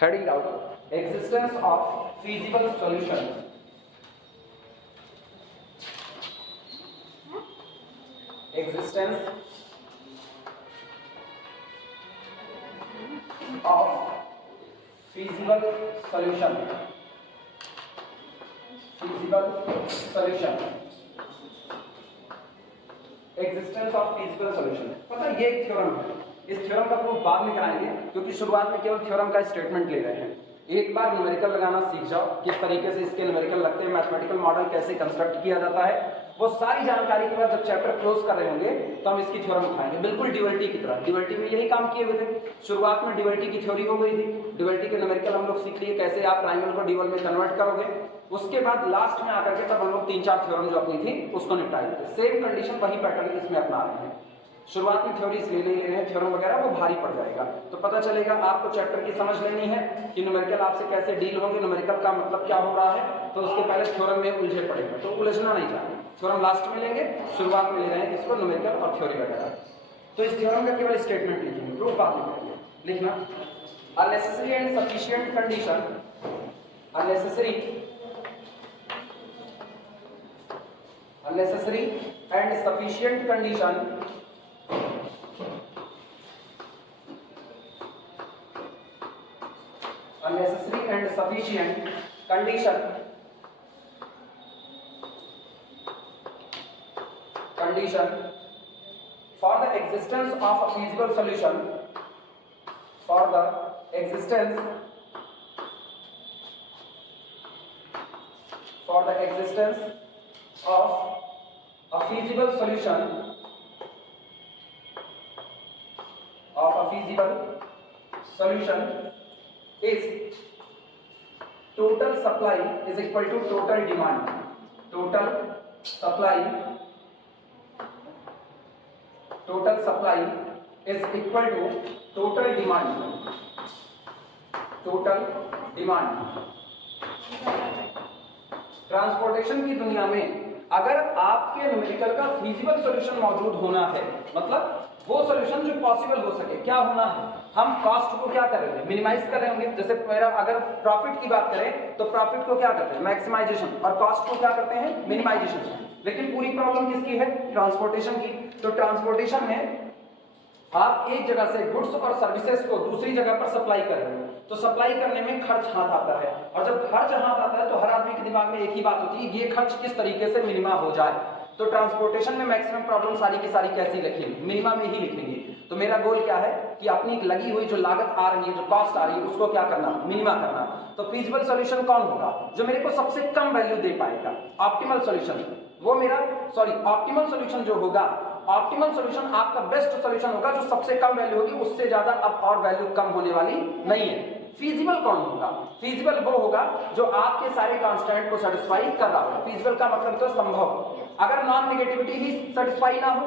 Studied out existence of feasible solution. Existence of feasible solution. Feasible solution. Existence of feasible solution. पता है ये एक theorem है, इस थ्योरम का प्रूफ बाद में कराएंगे क्योंकि शुरुआत में केवल थ्योरम का स्टेटमेंट ले रहे हैं। एक बार न्यूमेरिकल लगाना सीख जाओ, किस तरीके से इसके न्यूमेरिकल लगते हैं, मैथमेटिकल मॉडल कैसे कंस्ट्रक्ट किया जाता है, वो सारी जानकारी के बाद जब चैप्टर क्लोज कर रहे होंगे तो हम इसकी थ्योरम उठाएंगे, बिल्कुल ड्यूअलिटी की तरह। ड्यूअलिटी में यही काम किए हुए थे, शुरुआत में ड्यूअलिटी की थ्योरी हो गई थी, ड्यूअलिटी के न्यूमेरिकल हम लोग सीख लिए कैसे आप ट्राइंगल को ड्यूअल में कन्वर्ट करोगे। उसके बाद लास्ट में आकर के तब हम लोग 3-4 थ्योरम जो अपनी थी उसको निपटा देते। सेम कंडीशन वही पैटर्न इसमें अपना रहे हैं। शुरुआत में थ्योरी इसलिए नहीं ले रहे हैं, थ्योरम वगैरह वो भारी पड़ जाएगा, तो पता चलेगा आपको चैप्टर की समझ लेनी है कि न्यूमेरिकल आपसे कैसे डील होंगे, न्यूमेरिकल का मतलब क्या हो रहा है, तो उसके पहले थ्योरम में उलझे पड़ेगा, तो उलझना नहीं चाहिए। थ्योरम लास्ट में लेंगे, शुरुआत में ले रहे हैं इसको न्यूमेरिकल और थ्योरी वगैरह। तो इस थ्योरम का केवल स्टेटमेंट लिखेंगे, प्रूफ बाद में करेंगे। लिखना unnecessary and sufficient condition, unnecessary and sufficient condition unnecessary and sufficient condition for the existence of a feasible solution, for the existence of a feasible solution is total supply is equal to total demand. Total supply is equal to total demand. Transportation की दुनिया में अगर आपके numerical का feasible solution मौजूद होना है, मतलब वो सॉल्यूशन जो पॉसिबल हो सके, क्या होना है, हम कॉस्ट को क्या कर रहे हैं, मिनिमाइज कर रहे होंगे। जैसे मेरा अगर प्रॉफिट की बात करें तो प्रॉफिट को क्या करते हैं, मैक्सिमाइजेशन, और कॉस्ट को क्या करते हैं, मिनिमाइजेशन। लेकिन पूरी प्रॉब्लम किसकी है, ट्रांसपोर्टेशन की। तो ट्रांसपोर्टेशन में आप एक जगह से गुड्स और सर्विसेज को दूसरी जगह पर सप्लाई कर रहे हो, तो सप्लाई करने में खर्च हाथ आता है, और जब खर्च हाथ आता है तो हर आदमी के दिमाग में एक ही बात होती है, ये खर्च किस तरीके से मिनिमा हो जाए। तो ट्रांसपोर्टेशन में मैक्सिमम प्रॉब्लम सारी की सारी कैसी लिखेंगे, मिनिमा में ही लिखेंगे। तो मेरा गोल क्या है कि अपनी लगी हुई जो लागत आ रही है, जो कॉस्ट आ रही है, उसको क्या करना, मिनिमा करना। तो फीजिबल सॉल्यूशन कौन होगा, जो मेरे को सबसे कम वैल्यू दे पाएगा। ऑप्टिमल सॉल्यूशन वो मेरा ऑप्टिमल सॉल्यूशन जो होगा, ऑप्टिमल सॉल्यूशन आपका बेस्ट सॉल्यूशन होगा, जो सबसे कम वैल्यू होगी, उससे ज्यादा अब और वैल्यू कम होने वाली नहीं है। फीजिबल कौन होगा, फीजिबल वो होगा जो आपके सारे कांस्टेंट को सेटिस्फाई कर रहा है। फीजिबल का मतलब तो संभव। अगर नॉन नेगेटिविटी ही सेटिस्फाई ना हो,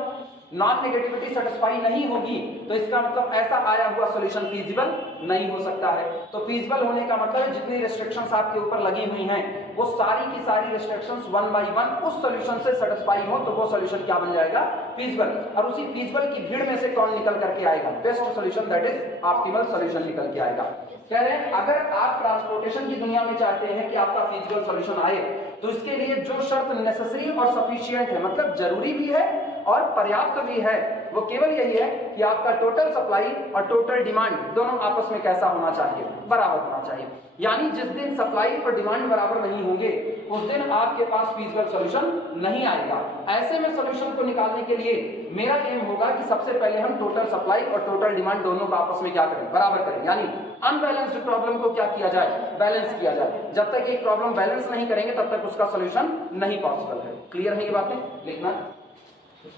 नॉन नेगेटिविटी सेटिस्फाई नहीं होगी, तो इसका मतलब ऐसा आया हुआ सॉल्यूशन फीजिबल नहीं हो सकता है। तो फीजिबल होने का मतलब जितनी रेस्ट्रिक्शंस आपके ऊपर लगी हुई हैं, वो सारी की सारी रेस्ट्रिक्शंस 1 by 1 उस सॉल्यूशन से सेटिस्फाई हो, तो वो सॉल्यूशन क्या बन जाएगा, फीजिबल। और उसी फीजिबल की भीड़ में से कौन निकल करके आएगा, best solution, that is optimal solution निकल के आएगा। कह रहे हैं अगर आप ट्रांसपोर्टेशन की दुनिया में चाहते हैं कि आपका फीजिबल सॉल्यूशन आए, तो इसके लिए जो शर्त नेसेसरी और सफिशिएंट है, मतलब जरूरी भी है और पर्याप्त भी है, वो केवल यही है कि आपका टोटल सप्लाई और टोटल डिमांड दोनों आपस में कैसा होना चाहिए, बराबर होना चाहिए। यानी जिस दिन सप्लाई और डिमांड बराबर नहीं होंगे, उस दिन आपके पास फीजिबल सॉल्यूशन नहीं आएगा। ऐसे में सॉल्यूशन को निकालने के लिए मेरा एम होगा कि सबसे पहले हम टोटल सप्लाई और टोटल डिमांड दोनों को आपस में क्या करें, बराबर करें। यानी अनबैलेंस्ड प्रॉब्लम को क्या किया जाए, बैलेंस किया जाए। जब तक एक प्रॉब्लम बैलेंस नहीं करेंगे तब तक उसका सॉल्यूशन नहीं पॉसिबल है। क्लियर है ये बातें, लिखना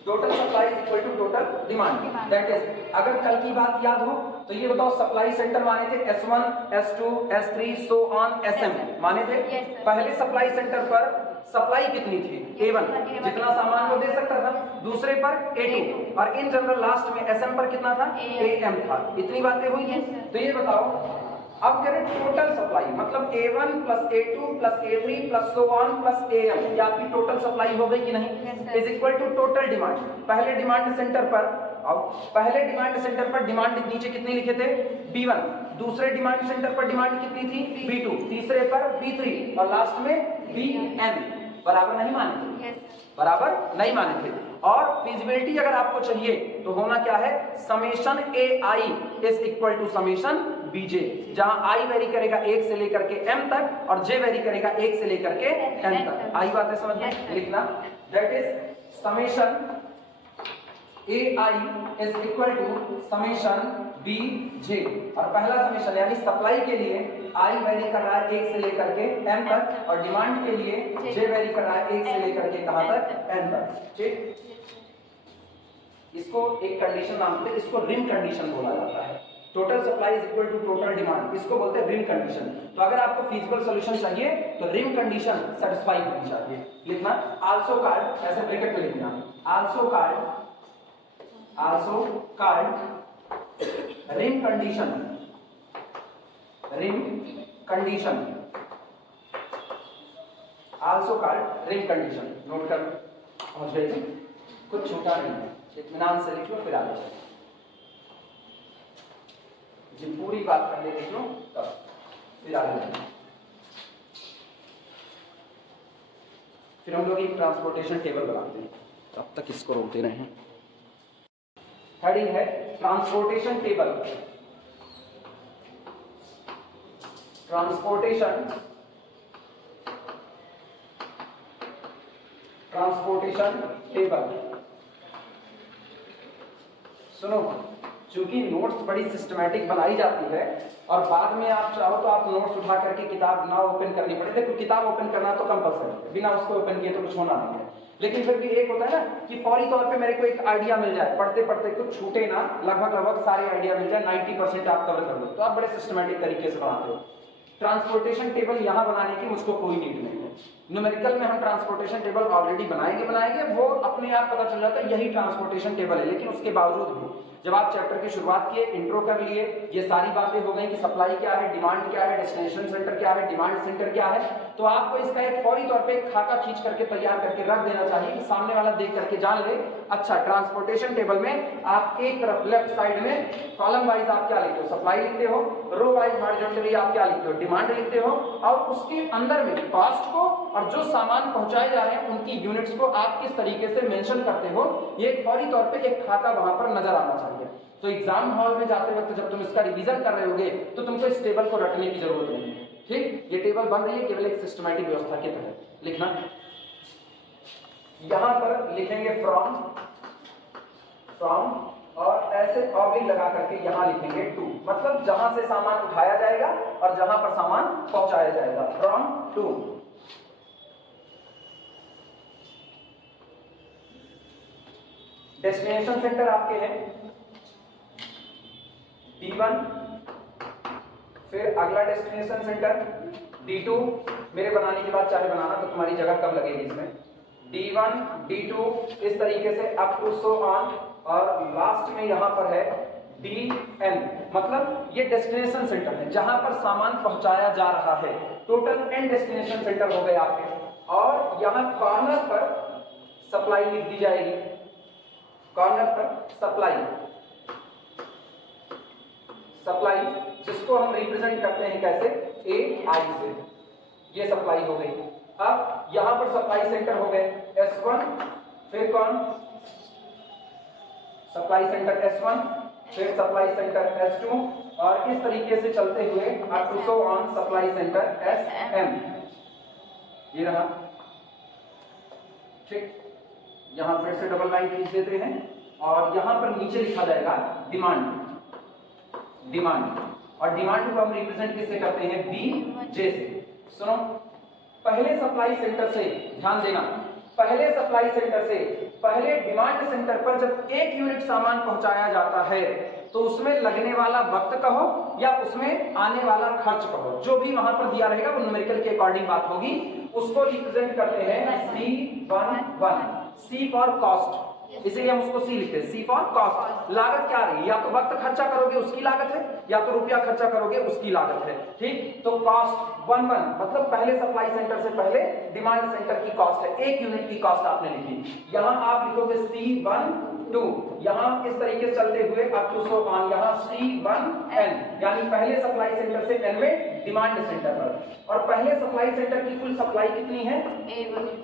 total supply is equal to total demand. That is, अगर कल की बात याद हो तो ये बताओ, सप्लाई सेंटर माने थे S1, S2, S3 so on SM माने थे। पहले सप्लाई सेंटर पर सप्लाई कितनी थी, A1, जितना सामान वो दे सकता था। दूसरे पर A2, और इन जनरल लास्ट में SM पर कितना था, AM था। इतनी बातें हुई थी। तो ये बताओ, अब करें टोटल सप्लाई, मतलब A1 plus A2 plus A3 plus so on plus AM, ये आपकी टोटल सप्लाई हो गई कि नहीं, is equal to total demand. पहले डिमांड सेंटर पर डिमांड नीचे कितने लिखे थे, B1, दूसरे डिमांड सेंटर पर डिमांड कितनी थी B2, तीसरे पर B3 और लास्ट में BN। बराबर नहीं माने थे, बराबर नहीं माने थे। और फिजिबिलिटी अगर आपको चाहिए तो होना क्या है, summation AI is equal to summation BJ, जहां I वेरी करेगा 1 से लेकर के M तक और J वेरी करेगा 1 से लेकर के N तक। आई बात है समझ में, लिखना that is summation AI is equal to summation BJ। और पहला समेशन यानी सप्लाई के लिए I वेरी कर रहा है 1 से लेकर के M तक और डिमांड के लिए J वेरी कर रहा है 1 से लेकर के कहां तक, N तक। ठीक, इसको एक कंडीशन नाम देते हैं, इसको रिम कंडीशन बोला जाता है। Total supply is equal to total demand, इसको बोलते हैं रिम कंडीशन। तो अगर आपको फिजिबल सॉल्यूशन चाहिए तो रिम कंडीशन सेटिस्फाई होनी चाहिए। लिखना आल्सो कॉल्ड, ऐसे ब्रैकेट में लिखना also called rim condition, rim condition, also called rim condition. Note कर, पहुंच गए थे, कुछ छूटा नहीं है, इत्मीनान से लिख लो फिर आगे चलो। जी पूरी बात पहले लिख लो तब फिर आगे चलो। फिर हम लोग एक ट्रांसपोर्टेशन टेबल बनाते हैं, तब तक इसको रोकते रहे। हेडिंग है ट्रांसपोर्टेशन टेबल। Transportation table. सुनो, चूंकि नोट्स बड़ी सिस्टमैटिक बनाई जाती है और बाद में आप चाहो तो आप नोट्स उठा करके किताब ना ओपन करनी पड़े। देखो किताब ओपन करना तो कंपलसरी है, बिना उसको ओपन किए तो कुछ होना नहीं है, लेकिन फिर भी एक होता है ना कि फौरी तौर पे मेरे को एक आइडिया मिल जाए, पढ़ते पढ़ते कुछ छूटे ना, लगभग सारे आइडिया मिल जाए, 90% आप कवर कर लो, तो आप बड़े सिस्टमैटिक तरीके से बनाते हो। ट्रांसपोर्टेशन टेबल यहाँ बनाने की मुझको कोई नीड नहीं है। न्यूमेरिकल में हम ट्रांसपोर्टेशन टेबल ऑलरेडी बनाएंगे, वो अपने आप पता चल जाता है यही ट्रांसपोर्टेशन टेबल है। लेकिन उसके बावजूद भी जब आप चैप्टर की शुरुआत किए, इंट्रो कर लिए, ये सारी बातें हो गई कि सप्लाई क्या है, डिमांड क्या है, डेस्टिनेशन सेंटर क्या है, डिमांड सेंटर क्या है, तो आपको इसका एक फौरी तौर पे एक खाका खींच करके तैयार करके रख देना चाहिए कि सामने वाला देख करके जान ले। अच्छा, ट्रांसपोर्टेशन टेबल में आप एक तरफ लेफ्ट साइड में कॉलम वाइज आप क्या लिखते हो, सप्लाई लिखते हो, रो वाइज हॉरिजॉन्टली आप क्या लिखते हो, डिमांड लिखते हो, और उसके अंदर में कॉस्ट को और जो सामान पहुंचाए जा रहे हैं उनकी यूनिट्स को आप किस तरीके से मेंशन करते हो, ये फौरी तौर पे एक खाका वहां पर नजर आना चाहिए। तो एग्जाम हॉल में जाते वक्त जब तुम इसका रिवीजन कर रहे होगे तो तुमको इस टेबल को रटने की जरूरत नहीं है। ठीक, ये टेबल बन रही है केवल एक सिस्टमैटिक व्यवस्था के तहत। लिखना, यहां पर लिखेंगे फ्रॉम, और ऐसे ऑब्लिक लगा करके यहां लिखेंगे टू, मतलब जहां से सामान उठाया जाएगा और जहां पर सामान पहुंचाया जाएगा, फ्रॉम टू। डेस्टिनेशन सेंटर आपके हैं D1, फिर अगला डेस्टिनेशन सेंटर D2, मेरे बनाने के बाद चाहे बनाना तो तुम्हारी जगह कब लगेगी इसमें, D1 D2 इस तरीके से अप टू सो ऑन, और लास्ट में यहां पर है DN, मतलब ये डेस्टिनेशन सेंटर है जहां पर सामान पहुंचाया जा रहा है। टोटल N डेस्टिनेशन सेंटर हो गए आपके, और यहां कॉर्नर पर सप्लाई लिख दी जाएगी, कॉर्नर पर सप्लाई जिसको हम रिप्रेजेंट करते हैं कैसे, AI से, ये सप्लाई हो गई। अब यहां पर सप्लाई सेंटर हो गए S1, फिर कौन, सप्लाई सेंटर S1, फिर सप्लाई सेंटर S2, और इस तरीके से चलते हुए up to so on supply centre SM। ये रहा। ठीक, यहां फिर से डबल लाइन खींच देते हैं और यहां पर नीचे लिखा जाएगा डिमांड, और डिमांड को हम रिप्रेजेंट किससे करते हैं, BJ से। सुनो, पहले सप्लाई सेंटर से, ध्यान देना, पहले सप्लाई सेंटर से पहले डिमांड सेंटर पर जब एक यूनिट सामान पहुंचाया जाता है तो उसमें लगने वाला वक्त कहो या उसमें आने वाला खर्च कहो, जो भी वहां पर दिया रहेगा वो न्यूमेरिकल के अकॉर्डिंग बात होगी, उसको रिप्रेजेंट करते हैं C11, C फॉर कॉस्ट, इसलिए हम उसको C लिखते हैं, C फॉर कॉस्ट। लागत क्या रही, या तो वक्त खर्चा करोगे उसकी लागत है, या तो रुपया खर्चा करोगे उसकी लागत है। ठीक, तो कॉस्ट 11 मतलब पहले सप्लाई सेंटर से पहले डिमांड सेंटर की कॉस्ट है, एक यूनिट की कॉस्ट आपने लिखी। यहां आप लिखोगे C12 2 यहाँ इस तरीके से चलते हुए अप टू सो ऑन यहाँ C1N, यानी पहले सप्लाई सेंटर से N में डिमांड सेंटर पर, और पहले सप्लाई सेंटर की कुल सप्लाई कितनी है?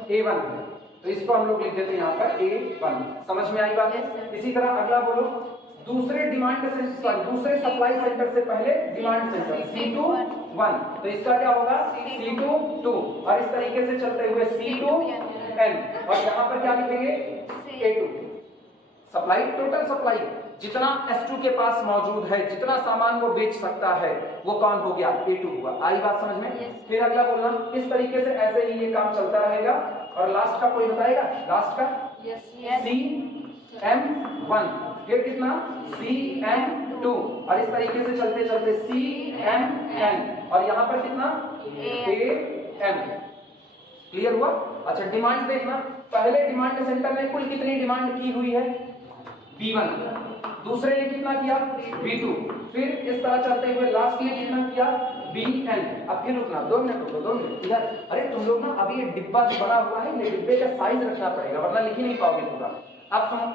A1 है, तो इसको हम लोग लिख देते हैं यहाँ पर A1। समझ में आई बात? इसी तरह अगला बोलो, दूसरे डिमांड सेंटर, दूसरे सप्लाई सेंटर से पहले डिमांड सेंटर C2-1, तो इसका क्या होगा? C2-2, और इस तरीके से चलते हुए C2N, और यहाँ पर क्या लिखेंगे? A2। सप्लाई, टोटल सप्लाई जितना S2 के पास मौजूद है, जितना सामान वो बेच सकता है, वो कौन हो गया? A2 हुआ। आई बात समझ में? फिर अगला बोलना, इस तरीके से ऐसे ही ये काम चलता रहेगा, और लास्ट का कोई बताएगा? लास्ट का CM1, ये कितना? CM2, और इस तरीके से चलते चलते CMN, और यहाँ पर कितना? AM। क्लियर हुआ? अच्छा, डिमांड देखना, पहले डिमांड सेंटर में कुल कितनी डिमांड की हुई है? B1, दूसरे ने कितना किया? B2, फिर इस तरह चलते हुए लास्ट ने कितना किया? BN। अब फिर रुकना, 2 मिनट रुको, 2 मिनट यार। अरे तुम लोग ना अभी ये डिब्बा जो बना हुआ है, ये डिब्बे का साइज रखना पड़ेगा, वरना लिख ही नहीं पाओगे पूरा। अब सुनो,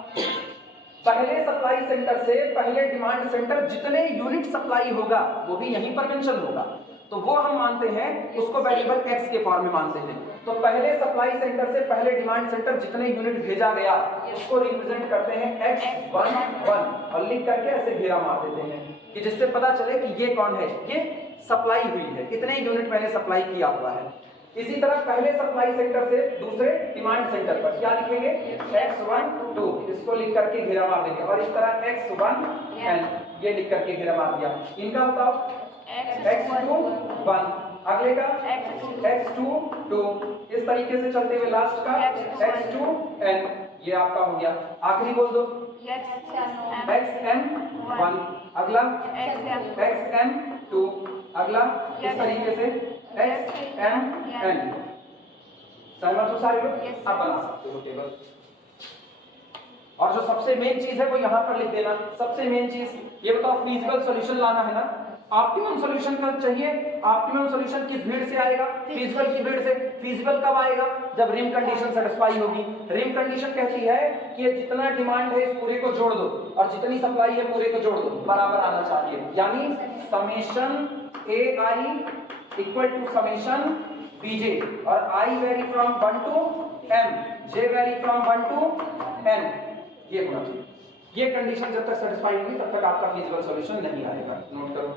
पहले सप्लाई सेंटर से पहले डिमांड सेंटर जितने यूनिट सप्लाई होगा वो भी यहीं पर मेंशन होगा, तो वो हम मानते हैं उसको वेरिएबल x के फॉर्म में मानते हैं। तो पहले सप्लाई सेंटर से पहले डिमांड सेंटर जितने यूनिट भेजा गया उसको रिप्रेजेंट करते हैं x11, और लिख करके ऐसे घेरा मार देते हैं कि जिससे पता चले कि ये कौन है, ये सप्लाई हुई है, इतने यूनिट मैंने सप्लाई किया हुआ है। इसी तरह पहले सप्लाई सेंटर से दूसरे डिमांड सेंटर पर क्या लिखेंगे? x12, इसको लिख करके घेरा मार देंगे, और इस तरह x1N, ये लिख करके घेरा मार दिया। इनका बताओ, x21, अगले का x22, इस तरीके से चलते हुए लास्ट का x2N, ये आपका हो गया। आखिरी बोल दो, xM1, अगला xM2, अगला इस तरीके से xMN। सहमत हो सारे लोग? आप बना सकते हो टेबल। और जो सबसे मेन चीज है वो यहाँ पर लिख देना। सबसे मेन चीज ये बताओ, फिजिबल सॉल्यूशन लाना है ना, ऑप्टिमम सॉल्यूशन कब चाहिए? ऑप्टिमम सॉल्यूशन किस भीड़ से आएगा? फिजिबल की भीड़ से। फिजिबल कब आएगा? जब रिम कंडीशन सेटिस्फाई होगी। रिम कंडीशन कहती है कि ये जितना डिमांड है इस पूरे को जोड़ दो, और जितनी सप्लाई है पूरे को जोड़ दो, बराबर आना चाहिए, यानी summation AI equal to summation BJ, और I vary from 1 to M, J vary from 1 to N, ये होना चाहिए। ये कंडीशन जब तक सेटिस्फाई होगी तब तक आपका फिजिबल सॉल्यूशन नहीं आएगा। नोट करो।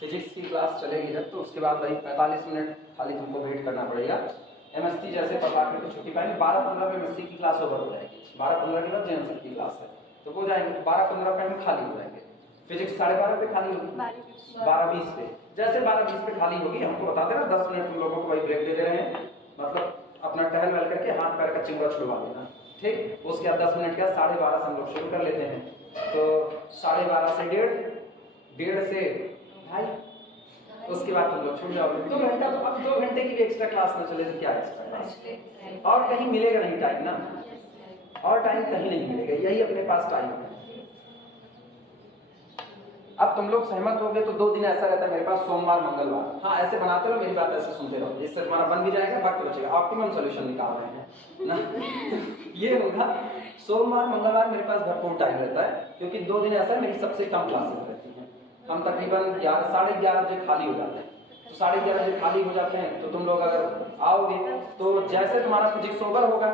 फिजिक्स की क्लास चलेगी जब, तो उसके बाद भाई 45 मिनट खाली तुमको वेट करना पड़ेगा। MSc जैसे पढ़ा के तो छुट्टी पाएंगे, 12-15 पे MSc की क्लास ओवर हो जाएगी, 12-15 के बाद JNSC की क्लास है, तो वो जाएंगे, तो 12-15 पे हम खाली हो जाएंगे। फिजिक्स 12:30 पे खाली होगी, 12:20 पे, जैसे 12:20 पे खाली होगी हमको बता देना, 10 मिनट तुम लोगों को भाई ब्रेक दे दे रहे हैं, मतलब अपना टहल वहल करके हाथ पैर का चिंगड़ा छुड़वा देना, ठीक। उसके बाद 10 मिनट के बाद 12:30 से हम लोग शुरू कर लेते हैं, तो 12:30 से 1:30 से 2:30, उसके बाद तुम लोग छूट जाओगे। 2 घंटा, तो अब 2 घंटे की भी एक्स्ट्रा क्लास ना चले तो क्या एक्स्ट्रा क्लास, और कहीं मिलेगा नहीं टाइम ना, और टाइम कहीं नहीं मिलेगा, यही अपने पास टाइम है। अब तुम लोग सहमत हो गए तो 2 दिन ऐसा रहता है मेरे पास, सोमवार मंगलवार। हाँ, ऐसे बनाते रहो, मेरी बात ऐसे सुनते रहो, इससे तुम्हारा बन भी जाएगा, वक्त बचेगा। ऑप्टिमम सॉल्यूशन निकाल रहे हैं ना ये होगा सोमवार मंगलवार मेरे पास भरपूर टाइम रहता है, क्योंकि 2 दिन ऐसा है मेरी सबसे कम क्लासेस रहती हैं। हम तकरीबन 11-11:30 बजे खाली हो जाते हैं, तो 11:30 बजे खाली हो जाते हैं, तो तुम लोग अगर आओगे तो जैसे तुम्हारा फिजिक्स ओवर होगा,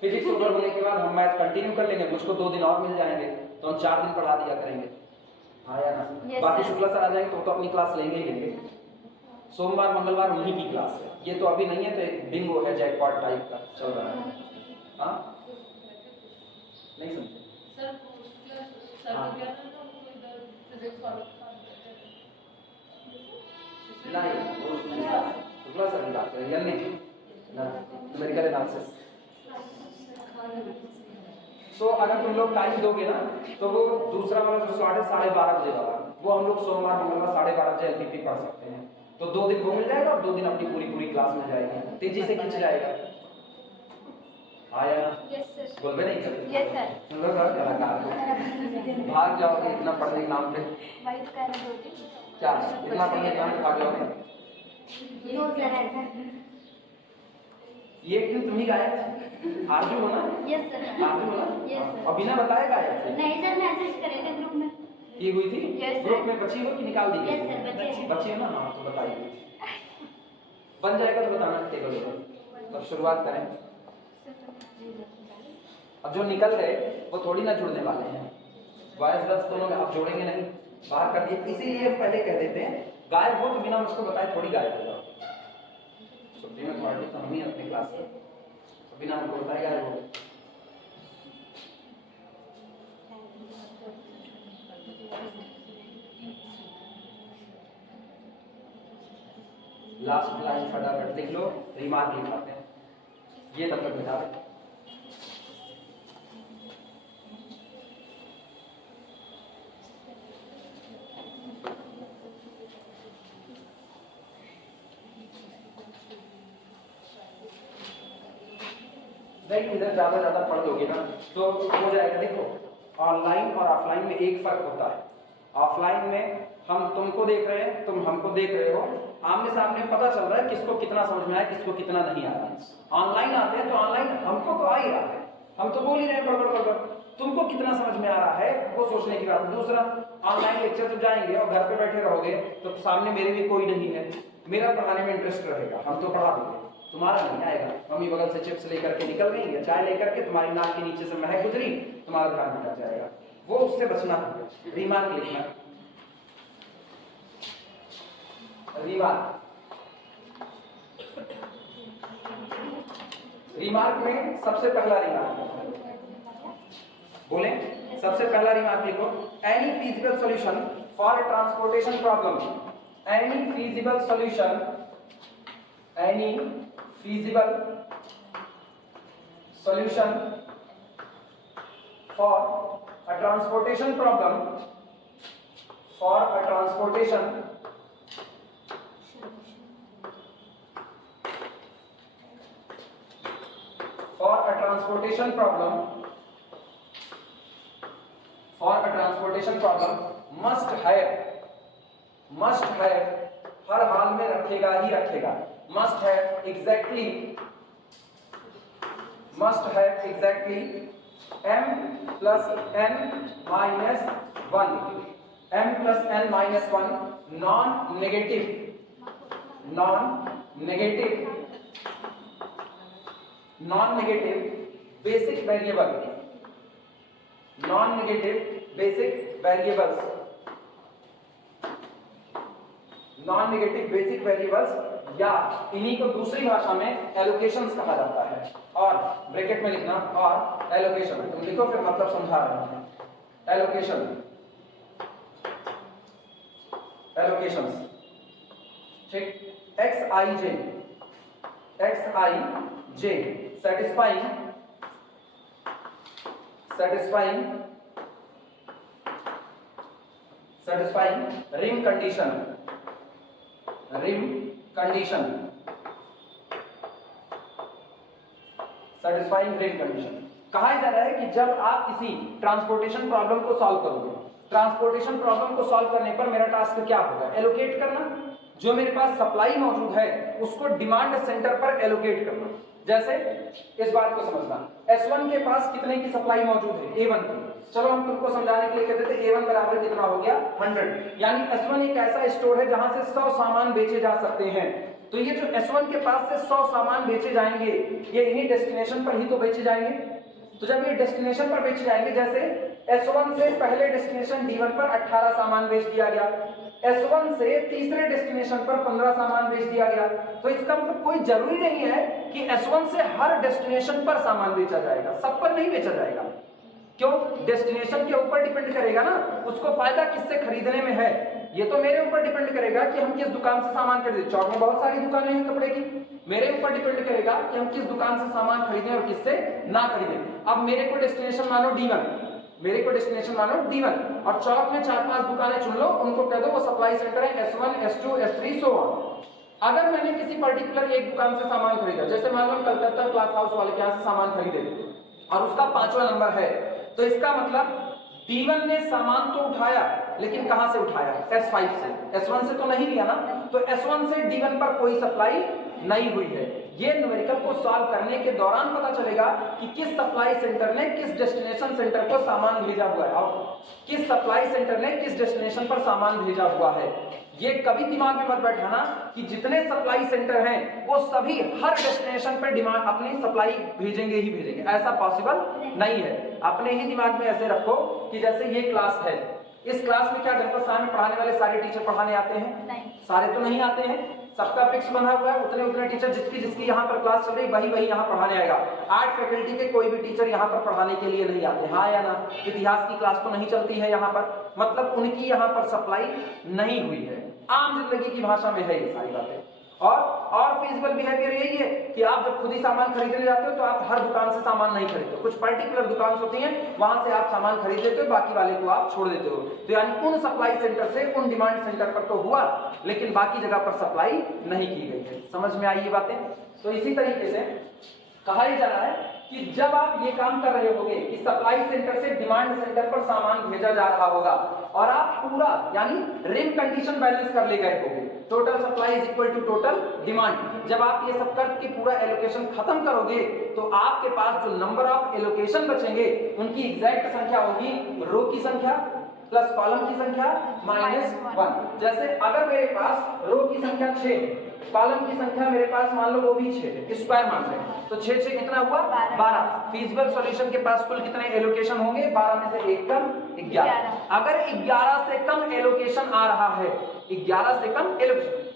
फिजिक्स ओवर होने के बाद हम मैथ कंटिन्यू कर लेंगे, मुझको 2 दिन और मिल जाएंगे, तो हम 4 दिन पढ़ा दिया करेंगे। हाँ या ना? बाकी शुक्ला सर आ जाएंगे तो अपनी क्लास लेंगे ही लेंगे। सोमवार मंगलवार उन्हीं की क्लास है, ये तो अभी नहीं है, तो एक बिंगो है, जैकपॉट टाइप का चल रहा है। हाँ, नहीं समझे शुक्ला सर निकाल न्यूमेरिकल एनालिसिस। तो अगर तुम लोग टाइम दोगे ना तो वो दूसरा वाला जो स्लॉट है 12:30 बजे वाला, वो हम लोग सोमवार मंगलवार 12:30 बजे एलपीपी पढ़ सकते हैं। तो 2 दिन वो मिल जाएगा और 2 दिन अपनी पूरी क्लास मिल जाएगी, तेजी से खींच जाएगा। आया? Yes sir. बोलबे नहीं करते? Yes sir. तुम लोग और कलाकार हो, भाग जाओगे इतना पढ़ने के नाम पे। भाई तो कहना दोगे क्या इतना पढ़ने के नाम पे भाग जाओगे? नो सर ऐसा। ये क्यों तुम ही गायब? आरजू हो ना? Yes sir. आरजू हो ना? Yes sir. अभी ना बताया गायब थे? नहीं सर, मैसेज करे थे ग्रुप में। की हुई थी? Yes, group sir. में बची हो कि निकाल दी गई? Yes, sir, बची है। बची है ना? हाँ तो बताइए। बन जाएगा तो बताना टेबल पर। तो शुरुआत करें। अब जो निकल गए वो थोड़ी ना जुड़ने वाले हैं। बॉयज गर्ल्स दोनों में अब जोड़ेंगे नहीं, बाहर कर दिए। इसीलिए पहले कह देते हैं गायब हो तो बिना मुझको बताए थोड़ी गायब होगा। सुप्रीम अथॉरिटी तो हम ही अपनी क्लास में, तो बिना हमको बताए गायब हो। लास्ट लाइन फटाफट लिख लो, रिमार्क लिखाते हैं, ये तब तक मिटा दें। नहीं इधर ज्यादा पढ़ लोगे ना तो हो जाएगा। देखो ऑनलाइन और ऑफलाइन में एक फर्क होता है। ऑफलाइन में हम तुमको देख रहे हैं, तुम हमको देख रहे हो, आमने सामने पता चल रहा है किसको कितना समझ में आया, किसको कितना नहीं आ रहा है। ऑनलाइन आते हैं तो ऑनलाइन हमको तो आ ही रहा है, हम तो बोल ही रहे हैं बड़बड़, तुमको कितना समझ में आ रहा है वो सोचने की बात है। दूसरा ऑनलाइन लेक्चर जब जाएंगे और घर पे बैठे रहोगे तो सामने मेरे भी कोई नहीं है, मेरा पढ़ाने में इंटरेस्ट रहेगा, हम तो पढ़ा देंगे, तुम्हारा नहीं आएगा। मम्मी बगल से चिप्स लेकर के निकल गई या चाय लेकर के, तुम्हारी नाक के नीचे से महक गुजरी, तुम्हारा ध्यान हट जाएगा। वो उससे बचना है। रिमार्क लिखना, रिमार्क। रिमार्क में सबसे पहला रिमार्क बोले, सबसे पहला रिमार्क लिखो, any feasible solution for transportation problem, any feasible solution, any feasible solution for a transportation problem, for a transportation problem, for a transportation problem must have हर हाल में रखेगा ही रखेगा, must have exactly m plus n minus 1, m plus n minus 1 non-negative basic variable, non-negative basic variables, non-negative basic variables, या इन्हीं को दूसरी भाषा में allocations कहा जाता है। और ब्रैकेट में लिखना और एलोकेशन, तुम लिखो फिर मतलब समझा रहे हैं। एलोकेशंस, ठीक। xij satisfying rim condition, satisfying rim condition। कहा जा रहा है कि जब आप किसी ट्रांसपोर्टेशन प्रॉब्लम को सॉल्व करोगे, ट्रांसपोर्टेशन प्रॉब्लम को सॉल्व करने पर मेरा टास्क क्या होगा? एलोकेट करना। जो मेरे पास सप्लाई मौजूद है उसको डिमांड सेंटर पर एलोकेट करना। जैसे इस बात को समझना, S1 के पास कितने की सप्लाई मौजूद है? A1 की। चलो हम तुमको समझाने के लिए कहते थे A1 बराबर कितना हो गया? 100। यानी S1 एक ऐसा स्टोर है जहां से 100 सामान बेचे जा सकते हैं। तो ये जो S1 के पास से 100 सामान बेचे जाएंगे, ये इन्हीं डेस्टिनेशन पर ही तो बेचे जाएंगे। तो जब ये डेस्टिनेशन पर बेचे जाएंगे, जैसे S1 से पहले डेस्टिनेशन D1 पर 18 सामान बेच दिया गया, S1 से तीसरे डेस्टिनेशन पर 15 सामान बेच दिया गया। तो इसका मतलब कोई जरूरी नहीं है कि S1 से हर डेस्टिनेशन पर सामान बेचा जाएगा, सब पर नहीं बेचा जाएगा। क्यों? डेस्टिनेशन के ऊपर डिपेंड करेगा ना, उसको फायदा किससे खरीदने में है। ये तो मेरे ऊपर डिपेंड करेगा कि हम किस दुकान से सामान खरीदें। चौक में बहुत सारी दुकानें हैं कपड़े की, मेरे ऊपर डिपेंड करेगा कि हम किस दुकान से सामान खरीदें और किससे ना खरीदें। अब मेरे को डेस्टिनेशन मानो D1, मेरे को डेस्टिनेशन मानो D1 और चौक में 4-5 दुकानें चुन लो, उनको कह दो वो सप्लाई सेंटर है S1, S2, S3 so on. अगर मैंने किसी पर्टिकुलर एक दुकान से सामान खरीदा, जैसे मान लो कलकत्ता क्लॉथ हाउस वाले के यहाँ से सामान खरीदे और उसका 5वां नंबर है, तो इसका मतलब D1 ने सामान तो उठाया, लेकिन कहां से उठाया? S5 से, S1 से तो नहीं लिया ना, तो S1 से D1 पर कोई सप्लाई नहीं हुई है। ये न्यूमेरिकल को सॉल्व करने के दौरान पता चलेगा कि किस सप्लाई सेंटर ने किस डेस्टिनेशन सेंटर को सामान भेजा हुआ है और किस सप्लाई सेंटर ने किस डेस्टिनेशन पर सामान भेजा हुआ है। ये कभी दिमाग में मत बैठाना कि जितने सप्लाई सेंटर हैं वो सभी हर डेस्टिनेशन पर डिमांड अपनी सप्लाई भेजेंगे ही भेजेंगे, ऐसा पॉसिबल नहीं है। अपने ही दिमाग में ऐसे रखो कि जैसे ये क्लास है, इस क्लास में क्या जनपद साहब में पढ़ाने वाले सारे टीचर पढ़ाने आते हैं? नहीं। सारे तो नहीं आते हैं, सबका फिक्स बना हुआ है, उतने उतने टीचर जिसकी यहाँ पर क्लास चल रही वही यहाँ पढ़ाने आएगा। आर्ट फैकल्टी के कोई भी टीचर यहाँ पर पढ़ाने के लिए नहीं आते, हाँ या ना? इतिहास की क्लास तो नहीं चलती है यहाँ पर, मतलब उनकी यहाँ पर सप्लाई नहीं हुई है। आम जिंदगी की भाषा में है ये सारी बातें। और फिजिबल बिहेवियर यही है कि आप जब खुद ही सामान खरीदने जाते हो तो आप हर दुकान से सामान नहीं खरीदते, कुछ पर्टिकुलर दुकान होती हैं वहां से आप सामान खरीद लेते हो, बाकी वाले को आप छोड़ देते हो। तो यानी उन सप्लाई सेंटर से उन डिमांड सेंटर पर तो हुआ, लेकिन बाकी जगह पर सप्लाई नहीं की गई है। समझ में आई ये बातें? तो इसी तरीके से कहा ही जा रहा है कि जब आप ये काम कर रहे होगे कि सप्लाई सेंटर से डिमांड सेंटर पर सामान भेजा जा रहा होगा और आप पूरा यानी रिम कंडीशन बैलेंस कर ले गए होगे, total supply is equal to total demand. जब आप ये सब करके पूरा एलोकेशन खत्म करोगे तो आपके पास जो नंबर ऑफ एलोकेशन बचेंगे उनकी एग्जैक्ट संख्या होगी रो की संख्या प्लस कॉलम की संख्या -1। जैसे अगर मेरे पास रो की संख्या 6, कॉलम की संख्या मेरे पास मान लो वो भी 6, स्क्वायर मान लें, तो 6 6 कितना हुआ? 12। फीजिबल सॉल्यूशन के पास कुल कितने एलोकेशन होंगे? 12 में से एक कम 11। अगर 11 से कम एलोकेशन आ रहा है, 11 से कम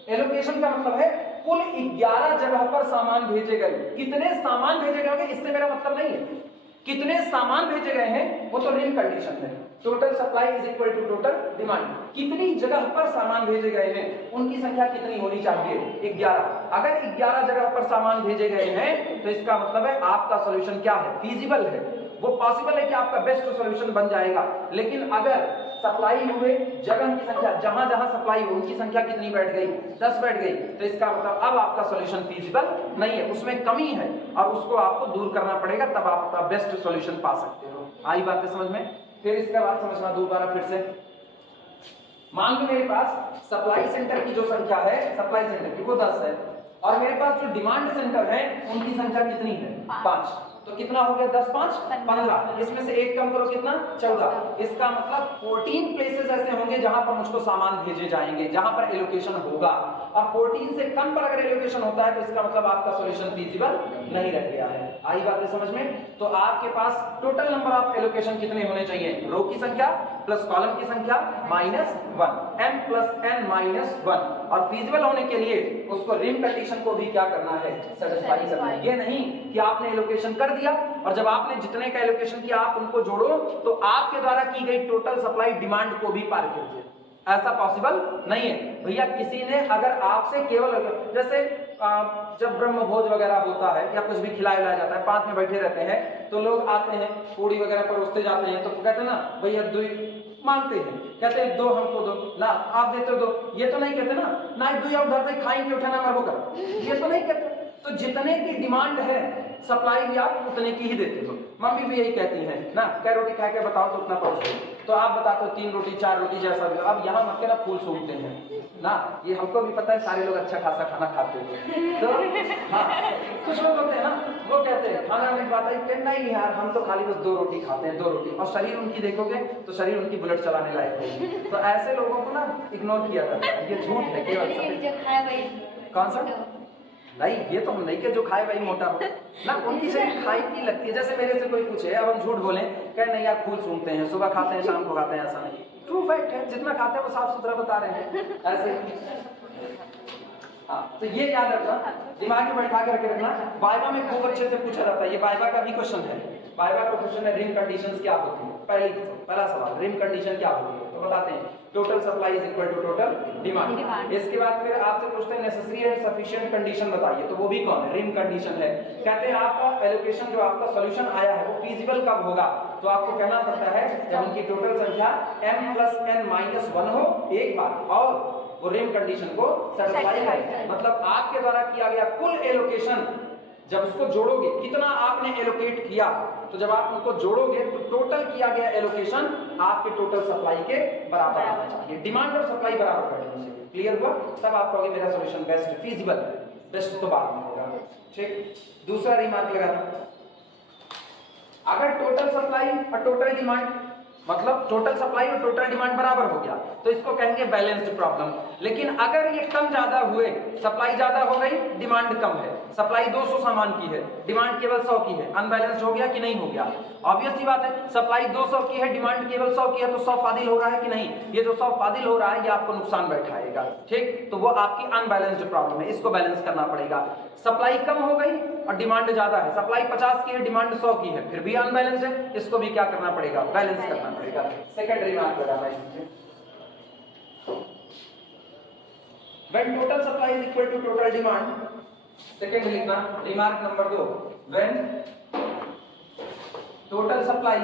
एलोकेशन का मतलब है कुल 11 जगह पर सामान भेजे गए। कितने सामान भेजे गए होंगे इससे मेरा मतलब नहीं है, कितने सामान भेजे गए हैं वो तो रिम कंडीशन है। Total supply is equal to total demand. कितनी जगह पर सामान भेजे गए हैं उनकी संख्या कितनी होनी चाहिए? 11। अगर 11 जगह पर सामान भेजे गए हैं तो इसका मतलब है आपका सॉल्यूशन क्या है? फीजिबल है, वो पॉसिबल है कि आपका बेस्ट सॉल्यूशन बन जाएगा। लेकिन अगर सप्लाई हुए जगह की संख्या, जहां जहां सप्लाई हो उनकी संख्या कितनी बैठ गई? 10 बैठ गई, तो इसका मतलब अब आपका सॉल्यूशन फीजिबल नहीं है, उसमें कमी है और उसको आपको दूर करना पड़ेगा, तब आप अपना बेस्ट सॉल्यूशन पा सकते हो। आई बातें समझ में? फिर इसके बाद समझना दोबारा फिर से। मान लो मेरे पास सप्लाई सेंटर की जो संख्या है सप्लाई सेंटर की वो 10 है और मेरे पास जो डिमांड सेंटर है उनकी संख्या कितनी है? 5। तो कितना हो गया? 10 5 15। इसमें से एक कम करो कितना? 14। इसका मतलब 14 प्लेसेस ऐसे होंगे जहां पर मुझको सामान भेजे जाएंगे, जहां पर एलोकेशन होगा। और 14 से कम पर अगर एलोकेशन होता है तो इसका मतलब आपका सॉल्यूशन फीजिबल नहीं रह गया है। आई बातें समझ में? तो आपके पास टोटल नंबर ऑफ एलोकेशन कितने होने चाहिए? रो की संख्या प्लस कॉलम की संख्या -1, m प्लस n -1। और फीजिबल होने के लिए उसको रिम कंडीशन को भी क्या करना है? सेटिस्फाई करना है। ये नहीं कि आपने एलोकेशन कर दिया और जब आपने जितने का एलोकेशन किया आप उनको जोड़ो तो आपके द्वारा की गई टोटल सप्लाई डिमांड को भी पार कर दे, ऐसा पॉसिबल नहीं है भैया। किसी ने अगर आपसे केवल जैसे जब ब्रह्म भोज वगैरह होता है या कुछ भी खिलाया जाता है, 5 में बैठे रहते हैं तो लोग आते हैं पूड़ी वगैरह परोसते जाते हैं, तो कहते हैं ना भैया 2 मांगते हैं, कहते हैं 2 हमको दो ना, आप देते हो 2। ये तो नहीं कहते ना 2 या उधर से खाएंगे उठाना मरबो कर, ये तो नहीं कहते। तो जितने की डिमांड है सप्लाई भी आप उतने की ही देते हो। मम्मी भी यही कहती हैं ना, क्या रोटी खा के बताओ तो उतना परोसो, तो आप बताते हो 3 रोटी 4 रोटी जैसा भी। अब यहाँ मत के ना फूल सूंघते हैं ना, ये हमको भी पता है सारे लोग अच्छा खासा खाना खाते हैं। तो हाँ, कुछ लोग होते हैं ना वो कहते हैं खाना में बात आई कि नहीं यार हम तो खाली बस 2 रोटी खाते हैं, 2 रोटी, और शरीर उनकी देखोगे तो शरीर उनकी बुलेट चलाने लायक है। तो ऐसे लोगों को ना इग्नोर किया जाता है, ये झूठ है केवल। कौन सा? नहीं, ये तो हम नहीं के जो खाए वही मोटा हो ना, उनकी शरीर खाई की लगती है। जैसे मेरे से कोई पूछे अब हम झूठ बोलें, कहे नहीं यार फूल सूंघते हैं, सुबह खाते हैं शाम को खाते हैं, ऐसा नहीं, ट्रू फैक्ट है, जितना खाते हैं वो साफ सुथरा बता रहे हैं ऐसे। हाँ, तो ये याद रखना, दिमाग में बैठा के रखे रखना। वाइवा में खूब अच्छे से पूछा जाता है, ये वाइवा का भी क्वेश्चन है। बार क्वेश्चन है रिम कंडीशंस क्या होती है, पहला सवाल रिम कंडीशन क्या होती है, तो बताते हैं total supply is equal to total demand. इसके बाद फिर आपसे पूछते हैं नेसेसरी एंड सफिशिएंट कंडीशन बताइए, तो वो भी कौन है, रिम कंडीशन है। कहते हैं आपका एलोकेशन जो आपका सॉल्यूशन आया है वो फीजिबल कब होगा, तो आपको कहना पड़ता है जब उनकी टोटल संख्या m+n-1 हो एक बार, और वो रिम कंडीशन को सेटिस्फाई करे। मतलब आपके द्वारा किया गया कुल एलोकेशन जब उसको जोड़ोगे कितना आपने एलोकेट किया, तो जब आप उनको जोड़ोगे तो टोटल किया गया एलोकेशन आपके टोटल सप्लाई के बराबर आना चाहिए। डिमांड और सप्लाई बराबर करनी चाहिए। क्लियर हुआ, तब आप कहोगे मेरा सॉल्यूशन बेस्ट फीजिबल। बेस्ट तो बाद में होगा। ठीक, दूसरा रिमार्क लगाना, अगर टोटल सप्लाई और टोटल डिमांड मतलब टोटल सप्लाई और टोटल डिमांड बराबर हो गया तो इसको कहेंगे बैलेंस्ड प्रॉब्लम। लेकिन अगर ये कम ज्यादा हुए, सप्लाई ज्यादा हो गई डिमांड कम है, सप्लाई 200 सामान की है डिमांड केवल 100 की है, अनबैलेंस्ड हो गया कि नहीं हो गया, ऑब्वियस सी बात है। सप्लाई 200 की है डिमांड केवल 100 की है, तो 100 फादिल हो रहा है कि नहीं, ये जो 100 फादिल हो रहा है ये आपको नुकसान बैठाएगा। ठीक, तो वो आपकी अनबैलेंस्ड प्रॉब्लम है, इसको बैलेंस करना पड़ेगा। सप्लाई कम हो गई और डिमांड ज्यादा है, सप्लाई 50 की है डिमांड 100 की है, फिर भी अनबैलेंस्ड है, इसको भी क्या करना पड़ेगा, बैलेंस करना पड़ेगा। सेकंड रिमार्क लगाना इसमें, when total supply is equal to total demand, second लिखना remark number 2, when total supply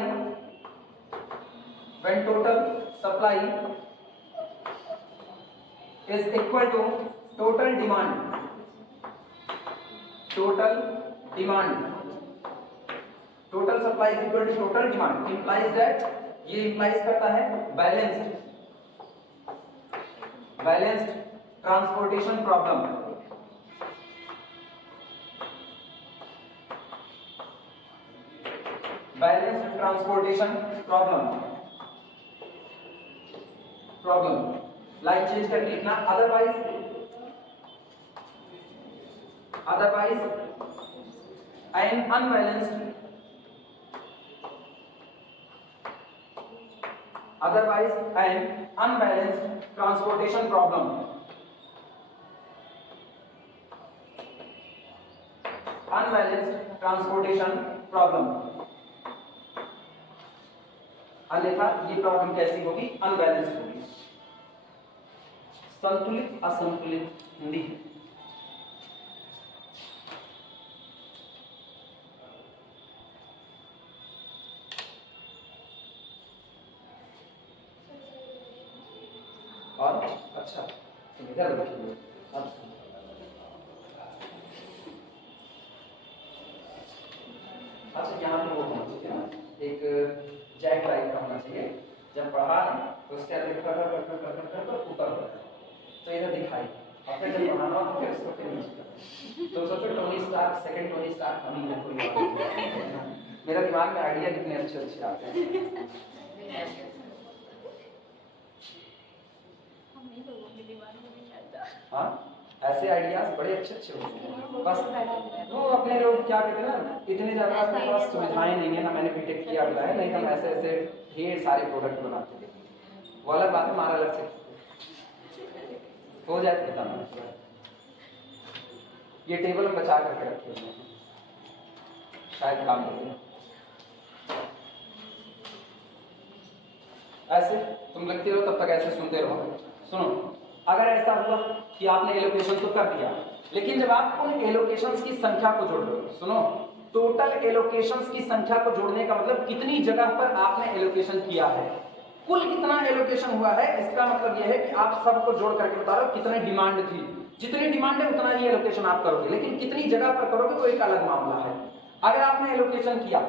is equal to total demand, total supply is equal to total demand implies that, ये implies करता है balanced transportation problem. Balanced transportation problem line change करके लिखना, otherwise an unbalanced transportation problem, अन्यथा ये problem कैसी होगी, unbalanced होगी। संतुलित असंतुलित हिंदी है। और अच्छा इधर रखिए, अच्छा यहाँ पे वो होना चाहिए ना, एक जैक टाइप का होना चाहिए, जब बढ़ा ना तो उसके आगे कर ऊपर हो, तो इधर दिखाई, और फिर जब बढ़ाना तो फिर उसको फिर नीचे। तो सोचो Tony Stark, second Tony Stark हम ही है, कोई बात नहीं। मेरा दिमाग में आइडिया कितने अच्छे आते हैं। हाँ, ऐसे आइडियाज बड़े अच्छे होते हैं, बस वो अपने लोग क्या कहते हैं ना, इतने ज़्यादा अपने पास सुविधाएं नहीं है ना, मैंने बीटेक किया हुआ है, नहीं हम ऐसे ढेर सारे प्रोडक्ट बनाते थे, वो अलग बात है, हमारा अलग से हो जाए तो ये टेबल में बचा करके रखे हुए हैं, शायद काम देते हैं। ऐसे तुम लगते हो तब तक ऐसे सुनते रहो। सुनो, अगर ऐसा हुआ कि आपने एलोकेशन तो कर दिया, लेकिन जब आप उन एलोकेशंस की संख्या को जोड़ लो, सुनो, टोटल एलोकेशंस की संख्या को जोड़ने का मतलब कितनी जगह पर आपने एलोकेशन किया है, कुल कितना एलोकेशन हुआ है, इसका मतलब यह है कि आप सबको जोड़ करके बता रहे हो कितनी डिमांड थी, जितनी डिमांड है उतना ही एलोकेशन आप करोगे, लेकिन कितनी जगह पर करोगे तो एक अलग मामला है। अगर आपने एलोकेशन किया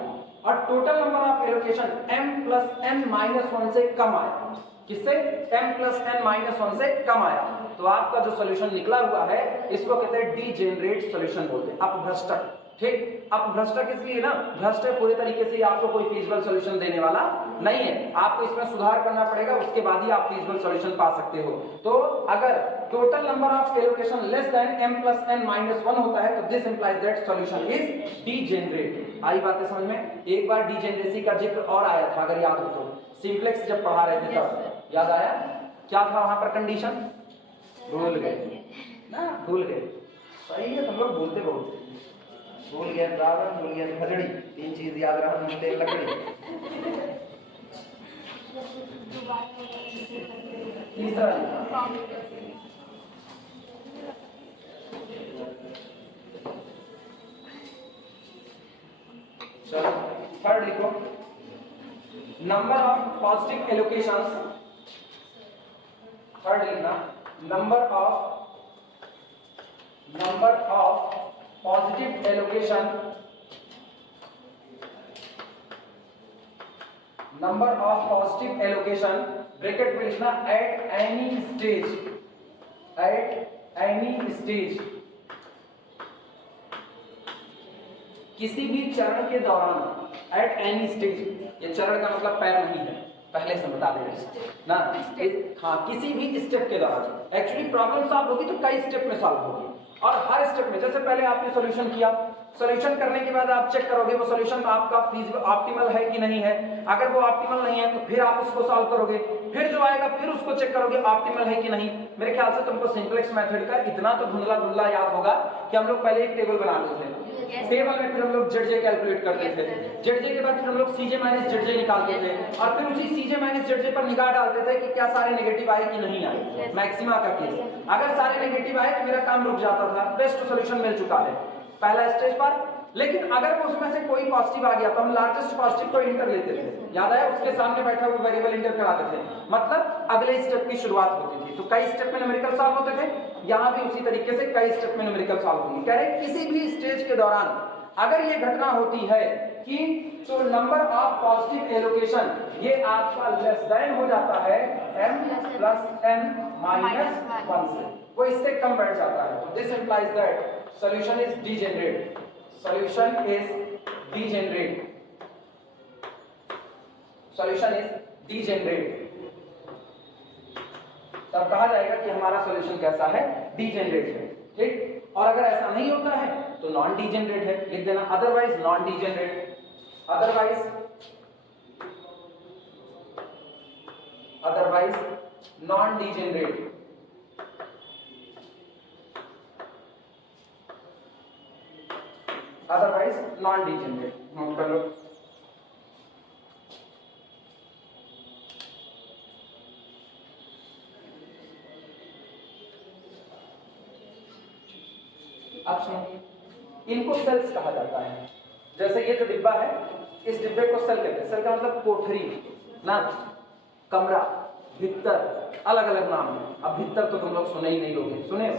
और total number of allocation m+n-1 से कम आया, किससे, m+n-1 से कम आया, तो आपका जो सॉल्यूशन निकला हुआ है इसको कहते हैं डीजेनरेट सॉल्यूशन बोलते हैं, अपभ्रष्टक। ठीक, अपभ्रष्टक इसलिए ना, भ्रष्ट पूरे तरीके से आपको कोई फीजिबल सॉल्यूशन देने वाला नहीं है, आपको इसमें सुधार करना पड़ेगा, उसके बाद ही आप फीजिबल सॉल्यूशन पा सकते हो। तो अगर total number of allocation less than m+n-1 होता है तो this implies that solution is degenerate. आई बात है समझ में? एक बार डीजेनरेसी का जिक्र और आया था, अगर याद हो तो, सिंप्लेक्स जब पढ़ा रहे थे तब याद आया, क्या था वहां पर कंडीशन, भूल गए ना, भूल गए, सही है, तुम लोग भूलते बहुत। भूल गया ड्रागन, भूल गया खजड़ी, 3 चीज याद रहा, नून तेल लकड़ी। तीसरा लिखना, चलो थर्ड लिखो, number of positive allocations. Third लिखना, number of positive allocation, number of positive allocation bracket में लिखना at any stage, at any stage, किसी भी चरण के दौरान, एट एनी स्टेज, ये चरण का मतलब पैर नहीं है, पहले से बता दे ना, हाँ किसी भी स्टेप के दौरान। एक्चुअली प्रॉब्लम सॉल्व होगी तो कई स्टेप में सॉल्व होगी, और हर स्टेप में जैसे पहले आपने सॉल्यूशन किया, सॉल्यूशन करने के बाद आप चेक करोगे वो सॉल्यूशन आपका फीजिबल ऑप्टिमल है कि नहीं है। अगर वो ऑप्टिमल नहीं है तो फिर आप उसको सॉल्व करोगे, फिर जो आएगा फिर उसको चेक करोगे ऑप्टिमल है कि नहीं। मेरे ख्याल से तुमको सिंपलेक्स मेथड का इतना तो धुंधला धुंधला याद होगा कि हम लोग पहले एक टेबल बनाते थे, टेबल में फिर हम लोग जेड जे कैलकुलेट करते थे, जेड जे के बाद फिर हम लोग सीजे माइनस जेड जे निकालते थे, और फिर उसी सीजे माइनस जेड जे पर निगाह डालते थे कि क्या सारे नेगेटिव आए कि नहीं आए, मैक्सिमा का केस। अगर सारे नेगेटिव आए तो मेरा काम रुक जाता था, बेस्ट सॉल्यूशन मिल चुका है पहला स्टेज पर। लेकिन अगर वो उसमें से कोई पॉजिटिव आ गया तो हम लार्जेस्ट पॉजिटिव को इंटर लेते थे, याद आया, उसके सामने बैठा हुआ वेरिएबल इंटर कराते थे, मतलब अगले स्टेप की शुरुआत होती थी। तो कई स्टेप में न्यूमेरिकल सॉल्व होते थे, यहाँ भी उसी तरीके से कई स्टेप में न्यूमेरिकल सॉल्व होंगे। कह रहे किसी भी स्टेज के दौरान अगर ये घटना होती है कि तो नंबर ऑफ पॉजिटिव एलोकेशन ये आपका लेस देन हो जाता है m प्लस n माइनस 1 से, वो इससे कम बढ़ जाता है। This implies that solution is degenerate, solution is degenerate, solution is degenerate. तब कहा जाएगा कि हमारा सॉल्यूशन कैसा है, डीजेनरेट है, ठीक। और अगर ऐसा नहीं होता है तो नॉन डीजेनरेट है, लिख देना otherwise non degenerate, otherwise non degenerate, otherwise non degenerate. Note कर लो। अब सुनो, इनको सेल्स कहा जाता है। जैसे ये जो डिब्बा है, इस डिब्बे को सेल कहते हैं। सेल का मतलब कोठरी ना, कमरा, भीतर, अलग अलग नाम है। अब भीतर तो तुम लोग सुने ही नहीं लोगे, सुने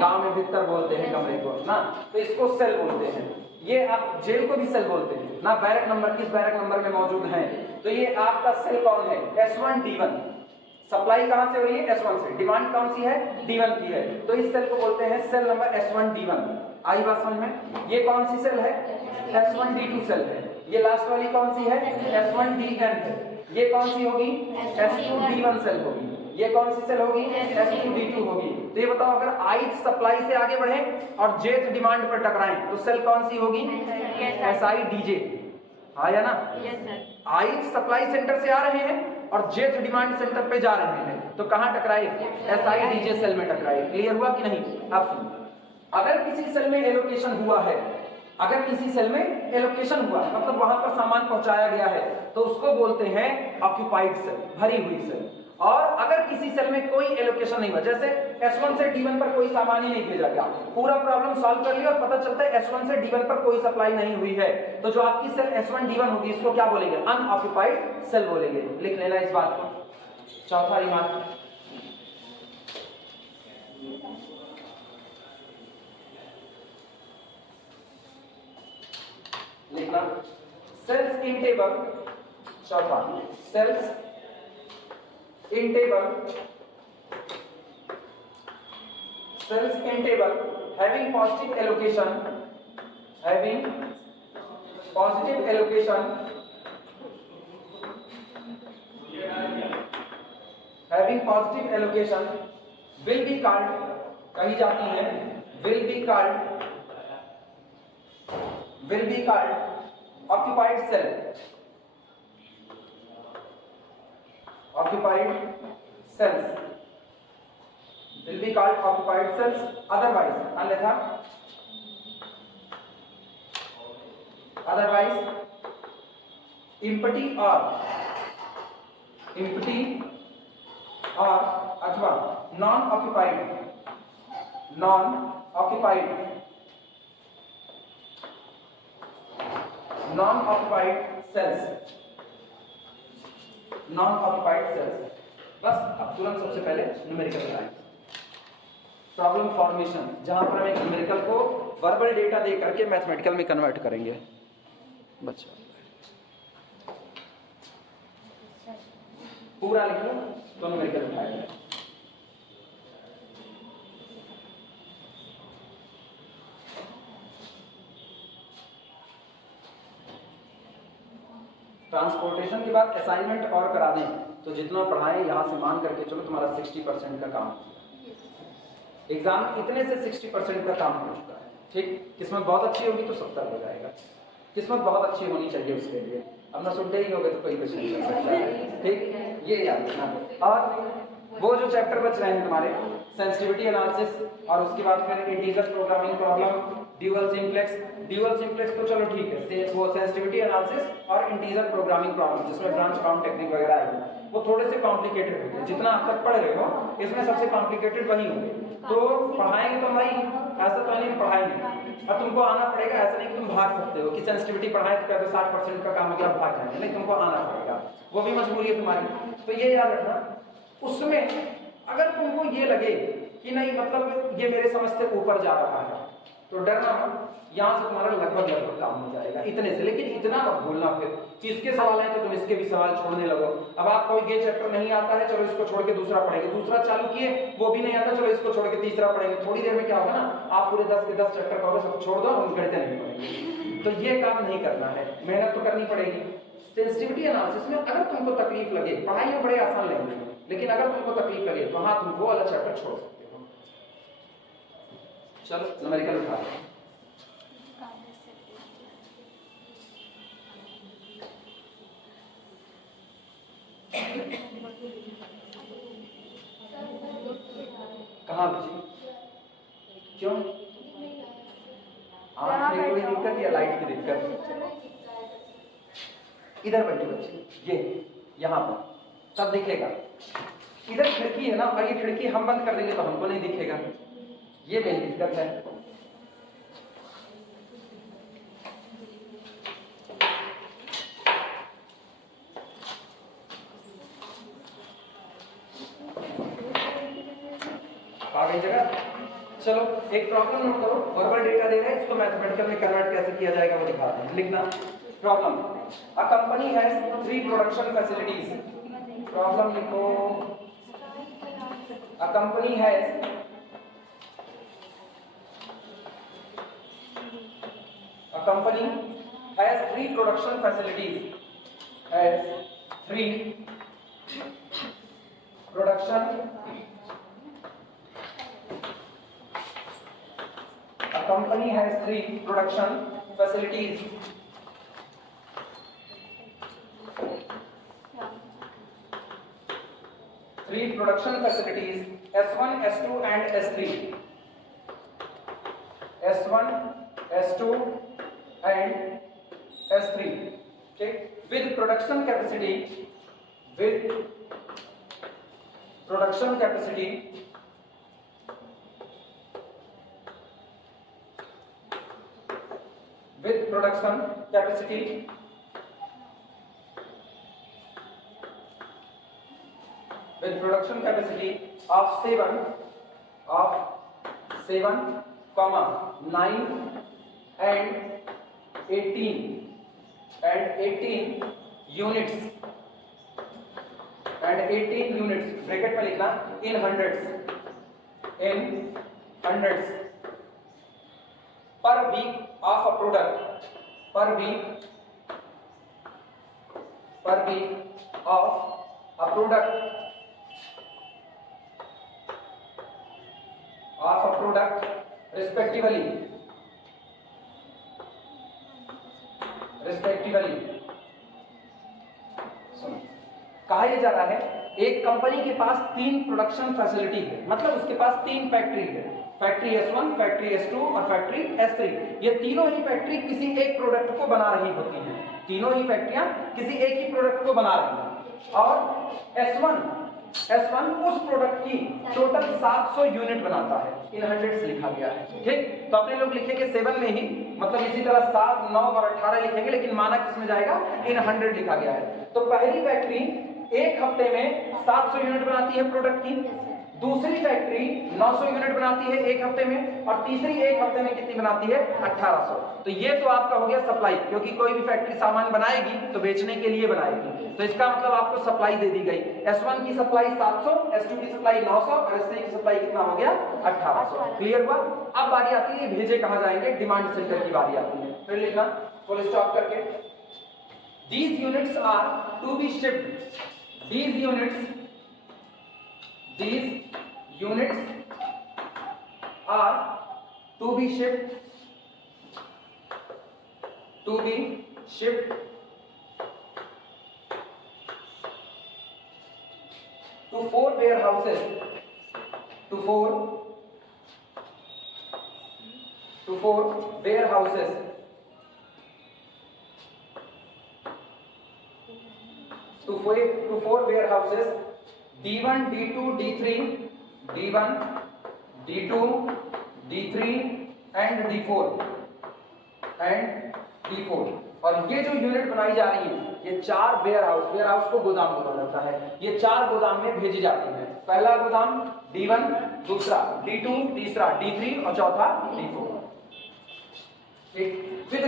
गांव में भीतर बोलते हैं कमरे को ना, तो इसको सेल बोलते हैं। ये आप जेल को भी सेल बोलते हैं ना, बैरक नंबर किस बैरक नंबर में मौजूद है, तो ये आपका सेल कौन है, S1 D1। सप्लाई कहां से हो रही है, S1 से, डिमांड कौन सी है, D1 की है, तो इस सेल को बोलते हैं सेल नंबर S1 D1। आई बात समझ में। ये कौन सी सेल है, S1 D2 सेल है। ये लास्ट वाली कौन सी है, S1 DN है। ये कौन सी होगी, S2 D1 सेल होगी। ये कौन सी सेल होगी, S2 D2 होगी। तो ये बताओ अगर ith सप्लाई से आगे बढ़े और jth डिमांड पर टकराएं तो सेल कौन सी होगी, SI DJ। आया ना, ith सप्लाई सेंटर से आ रहे हैं और jth डिमांड सेंटर पे जा रहे हैं तो कहां टकराए, SI DJ सेल में टकराए। क्लियर हुआ कि नहीं। अब सुनो, अगर किसी सेल में एलोकेशन हुआ है, अगर किसी सेल में एलोकेशन हुआ है मतलब वहां पर सामान पहुंचाया गया है तो उसको बोलते हैं ऑक्यूपाइड सेल, भरी हुई सेल। और अगर किसी सेल में कोई एलोकेशन नहीं हुआ, जैसे S1 से D1 पर कोई सामान ही नहीं भेजा गया, पूरा प्रॉब्लम सॉल्व कर लिया और पता चलता है S1 से D1 पर कोई सप्लाई नहीं हुई है, तो जो आपकी सेल S1 D1 होगी इसको क्या बोलेंगे, अनऑक्यूपाइड सेल बोलेंगे। लिख लेना इस बात को। चौथा रिमार्क, लिखना सेल्स इन टेबल, चौथा sales in table, cells in table having positive allocation, having positive allocation, having positive allocation will be called, कही जाती है will be called occupied cell, occupied cells will be called occupied cells, otherwise अन्यथा otherwise empty or अथवा non-occupied cells, बस अब तुरंत सबसे पहले न्यूमेरिकल बनाएं। प्रॉब्लम फॉर्मेशन, जहां पर हम एक न्यूमेरिकल को वर्बल डेटा दे करके मैथमेटिकल में कन्वर्ट करेंगे। बच्चा पूरा लिख लो तो न्यूमेरिकल बनाएंगे। ट्रांसपोर्टेशन के बाद असाइनमेंट और करा दें तो जितना पढ़ाएं यहाँ से मान करके चलो तुम्हारा 60% का काम। एग्जाम इतने से 60% का काम हो चुका है। ठीक, किस्मत बहुत अच्छी होगी तो 70 हो जाएगा। किस्मत बहुत अच्छी होनी चाहिए उसके लिए। अब ना सुनते ही होगे तो कोई कुछ नहीं कर सकता है। ठीक, ये याद रखना। और वो जो चैप्टर बच रहे हैं तुम्हारे सेंसिटिविटी एनालिसिस, और उसके बाद फिर integer programming problem, dual simplex तो चलो ठीक है, वो सेंसिटिविटी एनालिसिस और इंटीजर प्रोग्रामिंग प्रॉब्लम जिसमें ब्रांच बाउंड टेक्निक वगैरह आएगी, वो थोड़े से कॉम्प्लिकेटेड होंगे। जितना आप तक पढ़ रहे हो इसमें सबसे कॉम्प्लिकेटेड वही होंगे। तो पढ़ाएंगे तो भाई, ऐसा तो नहीं पढ़ाएंगे, अब तुमको आना पड़ेगा। ऐसा नहीं कि तुम भाग सकते हो कि सेंसिटिविटी पढ़ाए तो कहते 60% का काम हो गया भाग जाएंगे, नहीं, तुमको आना पड़ेगा, वो भी मजबूरी है तुम्हारी। तो ये याद रखना, उसमें अगर तुमको ये लगे कि नहीं मतलब ये मेरे समझ से ऊपर जा रहा है तो डरना मत, यहाँ से तुम्हारा लगभग काम हो जाएगा इतने से। लेकिन इतना मत भूलना फिर कि इसके सवाल है तो तुम इसके भी सवाल छोड़ने लगो। अब आपको ये चैप्टर नहीं आता है, चलो इसको छोड़ के दूसरा पढ़ेंगे, दूसरा चालू किए वो भी नहीं आता, चलो इसको छोड़ के तीसरा पढ़ेंगे। थोड़ी देर में क्या होगा ना, आप पूरे 10 के 10 चैप्टर पढ़ो, सब छोड़ दो, हम गणित नहीं पढ़ेंगे। तो ये काम नहीं करना है, मेहनत तो करनी पड़ेगी। सेंसिटिविटी एनालिसिस में अगर तुमको तकलीफ लगे, पढ़ाई में बड़े आसान लगेंगे, लेकिन अगर तुमको तकलीफ लगे तो हाँ, तुम वो वाला चैप्टर छोड़ सकते हो। चलो न्यूमेरिकल उठा लो। कहाँ बची? क्यों? आँख में कोई दिक्कत या लाइट की दिक्कत? इधर बैठी बच्ची, ये यहाँ पर, तब दिखेगा। इधर खिड़की है ना, और ये खिड़की हम बंद कर देंगे तो हमको नहीं दिखेगा, ये मेरी दिक्कत है। आ गई जगह? चलो एक प्रॉब्लम नोट करो, वर्बल डेटा दे रहे हैं, इसको मैथमेटिकल में कन्वर्ट कैसे किया जाएगा वो दिखाते हैं। लिखना problem, a company has 3 production facilities. Problem लिखो, a company has three production facilities. Has 3 production. A company has 3 production facilities. Three production facilities, S1, S2 and S3. S1, S2 and S3. Okay, with production capacity with production capacity of 7, 9 and 18 units, bracket में लिखना in hundreds per week of a product, per week of a product respectively. कहा यह जा रहा है एक company के पास 3 production facility है, मतलब उसके पास 3 फैक्ट्री है, फैक्ट्री S1, फैक्ट्री S2 और फैक्ट्री S3। ये तीनों ही फैक्ट्री किसी एक प्रोडक्ट को बना रही होती हैं, तीनों ही फैक्ट्रियां किसी एक ही प्रोडक्ट को बना रही हैं। और S1 उस प्रोडक्ट की टोटल 700 यूनिट बनाता है, इन हंड्रेड्स लिखा गया है। ठीक, तो अपने लोग लिखेंगे 7 में ही, मतलब इसी तरह 7, 9 और 18 लिखेंगे, लेकिन माना किसमें जाएगा, इन 100 लिखा गया है। तो पहली फैक्ट्री एक हफ्ते में 700 यूनिट बनाती है प्रोडक्ट की, दूसरी फैक्ट्री 900 यूनिट बनाती है एक हफ्ते में, और तीसरी एक हफ्ते में कितनी बनाती है, 1800। तो ये तो आपका हो गया सप्लाई, क्योंकि कोई भी फैक्ट्री सामान बनाएगी तो बेचने के लिए बनाएगी, तो इसका मतलब आपको सप्लाई दे दी गई। S1 की सप्लाई 700, S2 की सप्लाई 900 और S3 की सप्लाई कितना हो गया, 1800। क्लियर हुआ? अब बारी आती है भेजे कहां जाएंगे, डिमांड सेंटर की बारी आती है। फिर लिखना फुल स्टॉप करके, these units are to be shipped, these units are to be shipped to 4 warehouses, to 4 warehouses D1, D2, D3 and D4 और ये जो यूनिट बनाई जा रही है, ये 4 वेयर हाउस को गोदाम बोला जाता है, ये 4 गोदाम में भेजी जाती है। पहला गोदाम D1, दूसरा D2, तीसरा D3 और चौथा D4। With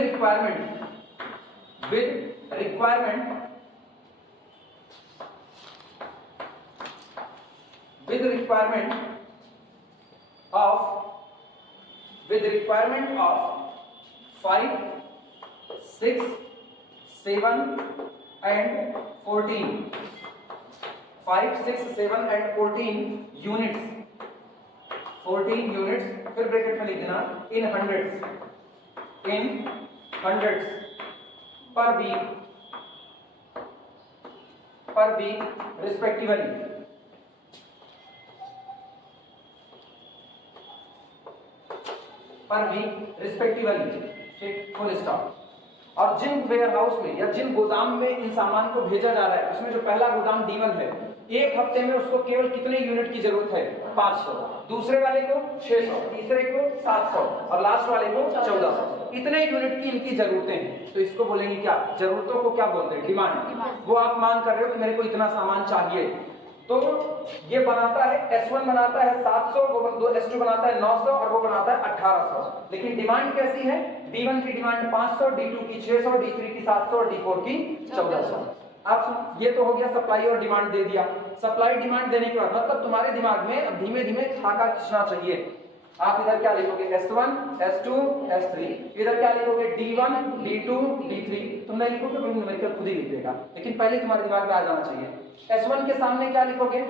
requirement of 5, 6, 7 and 14, 5, 6, 7 and 14 units, 14 units, फिर ब्रैकेट में लिख देना in hundreds per week respectively। ठीक, फुल स्टॉप। और जिन वेयर हाउस में या जिन गोदाम में इन सामान को भेजा जा रहा है, उसमें जो पहला गोदाम D1 है, एक हफ्ते में उसको केवल कितने यूनिट की जरूरत है, 500, दूसरे वाले को 600, तीसरे को 700 और लास्ट वाले को 1400। इतने यूनिट की इनकी जरूरतें हैं, तो इसको बोलेंगे क्या, जरूरतों को क्या बोलते हैं, डिमांड। वो आप मांग कर रहे हो कि मेरे को इतना सामान चाहिए, तो ये बनाता है S1 बनाता है 700, वो S2 बनाता है 900 और वो बनाता है 1800। लेकिन डिमांड कैसी है, D1 की डिमांड 500, D2 की 600, D3 की 700 और D4 की 1400। अब ये तो हो गया सप्लाई और डिमांड दे दिया। सप्लाई डिमांड देने के बाद मतलब तुम्हारे दिमाग में अब धीमे धीमे खाका खींचना चाहिए। आप इधर क्या लिखोगे, S1, S2, S3, इधर क्या लिखोगे, D1, D2, D3। तुम नहीं लिखोगे, न्यूमेरिकल खुद ही लिख देगा, लेकिन पहले तुम्हारे दिमाग में आ जाना चाहिए। S1 के सामने क्या लिखोगे,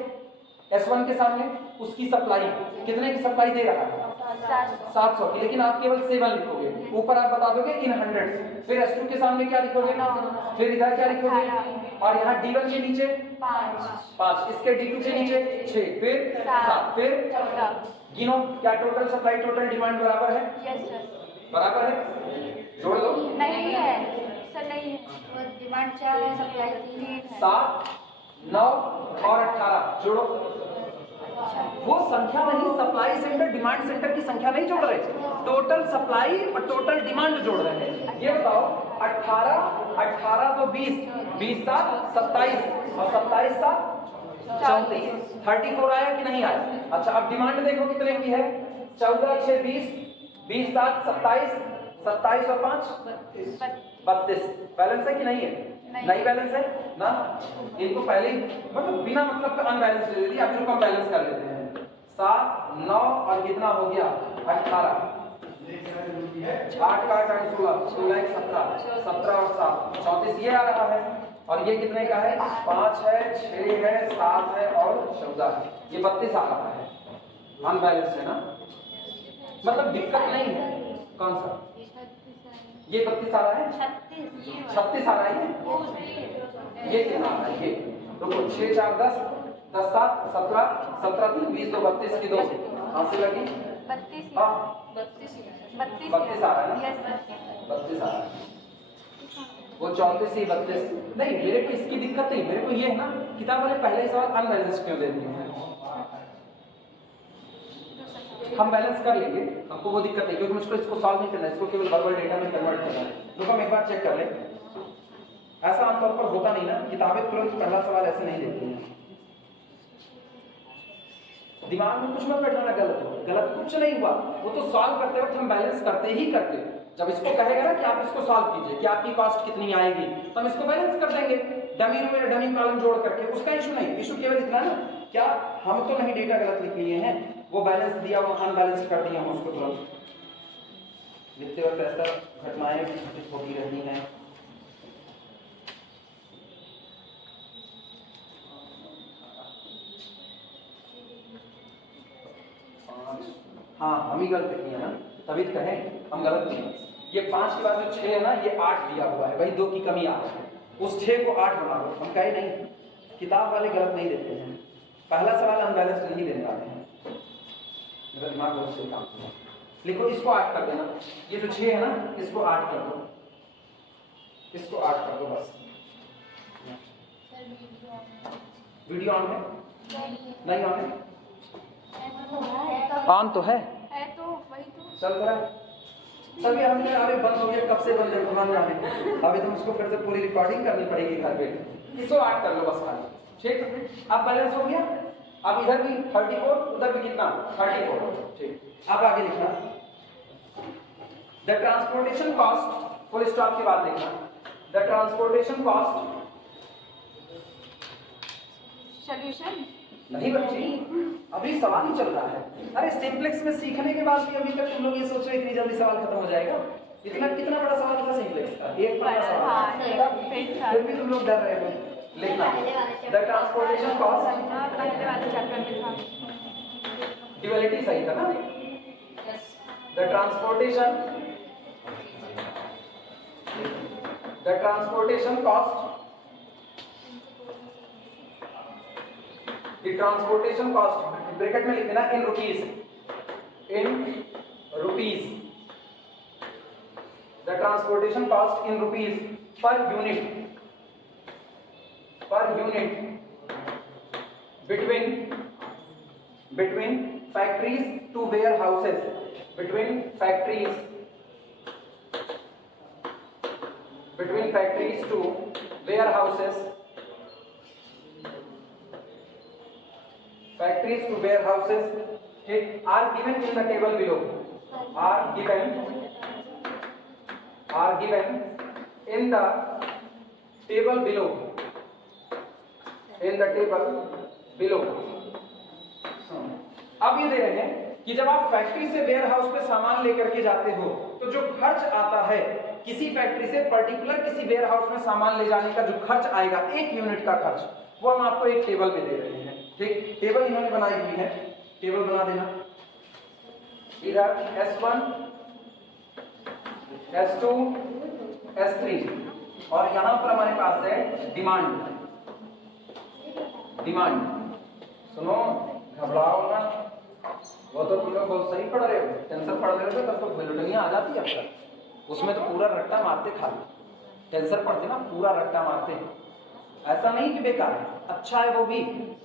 S1 के सामने उसकी सप्लाई, कितने की सप्लाई दे रहा है, 700 की, लेकिन आप केवल 7 लिखोगे, ऊपर आप बता दोगे इन हंड्रेड्स। फिर S2 के सामने क्या लिखोगे, फिर इधर क्या लिखोगे, और यहाँ D1 के नीचे 5, इसके D2 के नीचे 6, फिर 7, फिर गिनो, क्या टोटल सप्लाई टोटल डिमांड बराबर है, यस सर, बराबर है, जोड़ दो। नहीं है सर, नहीं है, वो डिमांड 4 है, सप्लाई 3 है। 7, 9 और 18 जोड़ो। वो संख्या नहीं, सप्लाई सेंटर डिमांड सेंटर की संख्या नहीं जोड़ रहे, टोटल सप्लाई और टोटल डिमांड जोड़ रहे हैं। ये बताओ 18 तो 20, 20 7 27 और 27 7 34, 34 आया कि नहीं आया। अच्छा, अब डिमांड देखो कितने की है, 14 6 20, 20 7 27, 27 और 5 32। बैलेंस है कि नहीं है, नहीं बैलेंस है ना। इनको पहले मतलब बिना मतलब का अनबैलेंस दे दी, अभी हम बैलेंस कर लेते हैं। 7 9 और कितना हो गया 18, 8 का 8 16, 16 17, 17 और 7 34, ये आ रहा है। और ये कितने का है, 5 है, 6 है, 7 है और 14 है, ये 32 आ रहा है। अनबैलेंस है ना, मतलब दिक्कत नहीं है। कौन सा, ये 32 आ रहा है, 36 आ रहा है, ये कितना आ रहा है, ये देखो 6 4 10 10 7 17 17 3 20 2 32 की 2 कहाँ से लगी? 32 हाँ 32 32 आ रहा है ना? यस 32 आ रहा है, वो 34 ही 32 नहीं। मेरे को इसकी दिक्कत नहीं, मेरे को ये है ना किताब वाले पहले ही सवाल अनबैलेंस क्यों दे दिए हैं। हम बैलेंस कर लेंगे, हमको वो दिक्कत नहीं, क्योंकि मुझको इसको सॉल्व नहीं करना है, इसको केवल वर्बल डेटा में कन्वर्ट करना है। तो हम एक बार चेक कर लें। ऐसा आमतौर पर होता नहीं ना, किताबें तुरंत पहला सवाल ऐसे नहीं देती हैं। दिमाग में कुछ मत बैठाना गलत हो, गलत कुछ नहीं हुआ, वो तो सॉल्व करते वक्त हम बैलेंस करते ही करते। जब इसको कहेगा ना कि आप इसको सॉल्व कीजिए कि आपकी कॉस्ट कितनी आएगी, तो हम इसको बैलेंस कर देंगे डमी रो में डमी कॉलम जोड़ करके, उसका इशू नहीं। इशू केवल इतना ना, क्या हम तो नहीं डेटा गलत लिख लिए हैं, वो बैलेंस दिया वो अनबैलेंस कर दिया हम उसको तुरंत। लिखते वक्त ऐसा घटनाएं घटित होती रहती हैं। हाँ हम ही गलत किए ना, तभी तो कहें हम गलत नहीं। ये 5 के बाद जो 6 है ना, ये 8 दिया हुआ है, वही 2 की कमी आ रही है, उस 6 को 8 बना दो। हम कहे नहीं, किताब वाले गलत नहीं देते हैं, पहला सवाल अनबैलेंस नहीं देने वाले हैं। मेरा दिमाग बहुत सही काम किया। लिखो इसको 8 कर देना, ये जो 6 है ना इसको 8 कर दो, इसको 8 कर दो बस। वीडियो ऑन है? नहीं ऑन है? ऑन तो है तो वही तो चल रहा है तभी हमने, अरे बंद हो गया, कब से बंद है भगवान जाने। अभी तो मुझको फिर से पूरी रिकॉर्डिंग करनी पड़ेगी घर पे। इसको 8 कर लो बस खाली, ठीक है। अब बैलेंस हो गया, अब इधर भी 34, उधर भी कितना 34, ठीक। अब आगे लिखना the transportation cost, full stop के बाद लिखना द ट्रांसपोर्टेशन कॉस्ट। सॉल्यूशन नहीं बच्ची, अभी सवाल ही चल रहा है। अरे सिंप्लेक्स में सीखने के बाद भी अभी तक तुम लोग ये सोच रहे इतनी जल्दी सवाल खत्म हो जाएगा। इतना कितना बड़ा सवाल था सिंप्लेक्स का, एक बड़ा सवाल, फिर भी तुम लोग डर रहे हो। लिखना द ट्रांसपोर्टेशन कॉस्ट, पहले वाले चैप्टर में था। ड्युअलिटी सही था ना? The transportation cost, the transportation cost bracket में लिख देना in rupees, the transportation cost in rupees per unit between factories to warehouses, between factories to warehouses, are given in the table below, are given in the table below, अब ये दे रहे हैं कि जब आप फैक्ट्री से वेयर हाउस पे सामान लेकर के जाते हो तो जो खर्च आता है किसी फैक्ट्री से पर्टिकुलर किसी वेयर हाउस में सामान ले जाने का जो खर्च आएगा 1 यूनिट का खर्च, वो हम आपको एक टेबल में दे रहे हैं। ठीक, टेबल इन्होंने बनाई हुई है, टेबल बना देना। इधर S1 S2 S3 और यहां पर हमारे पास है डिमांड। सुनो घबराओ ना, वो तो तुम लोग बहुत सही पढ़ रहे हो, टेंशन पढ़ रहे हो तब तो गुलटनियां आ जाती है अब तक। उसमें तो पूरा रट्टा मारते, खाली टेंशन पढ़ते ना पूरा रट्टा मारते। ऐसा नहीं कि बेकार है, अच्छा है वो भी,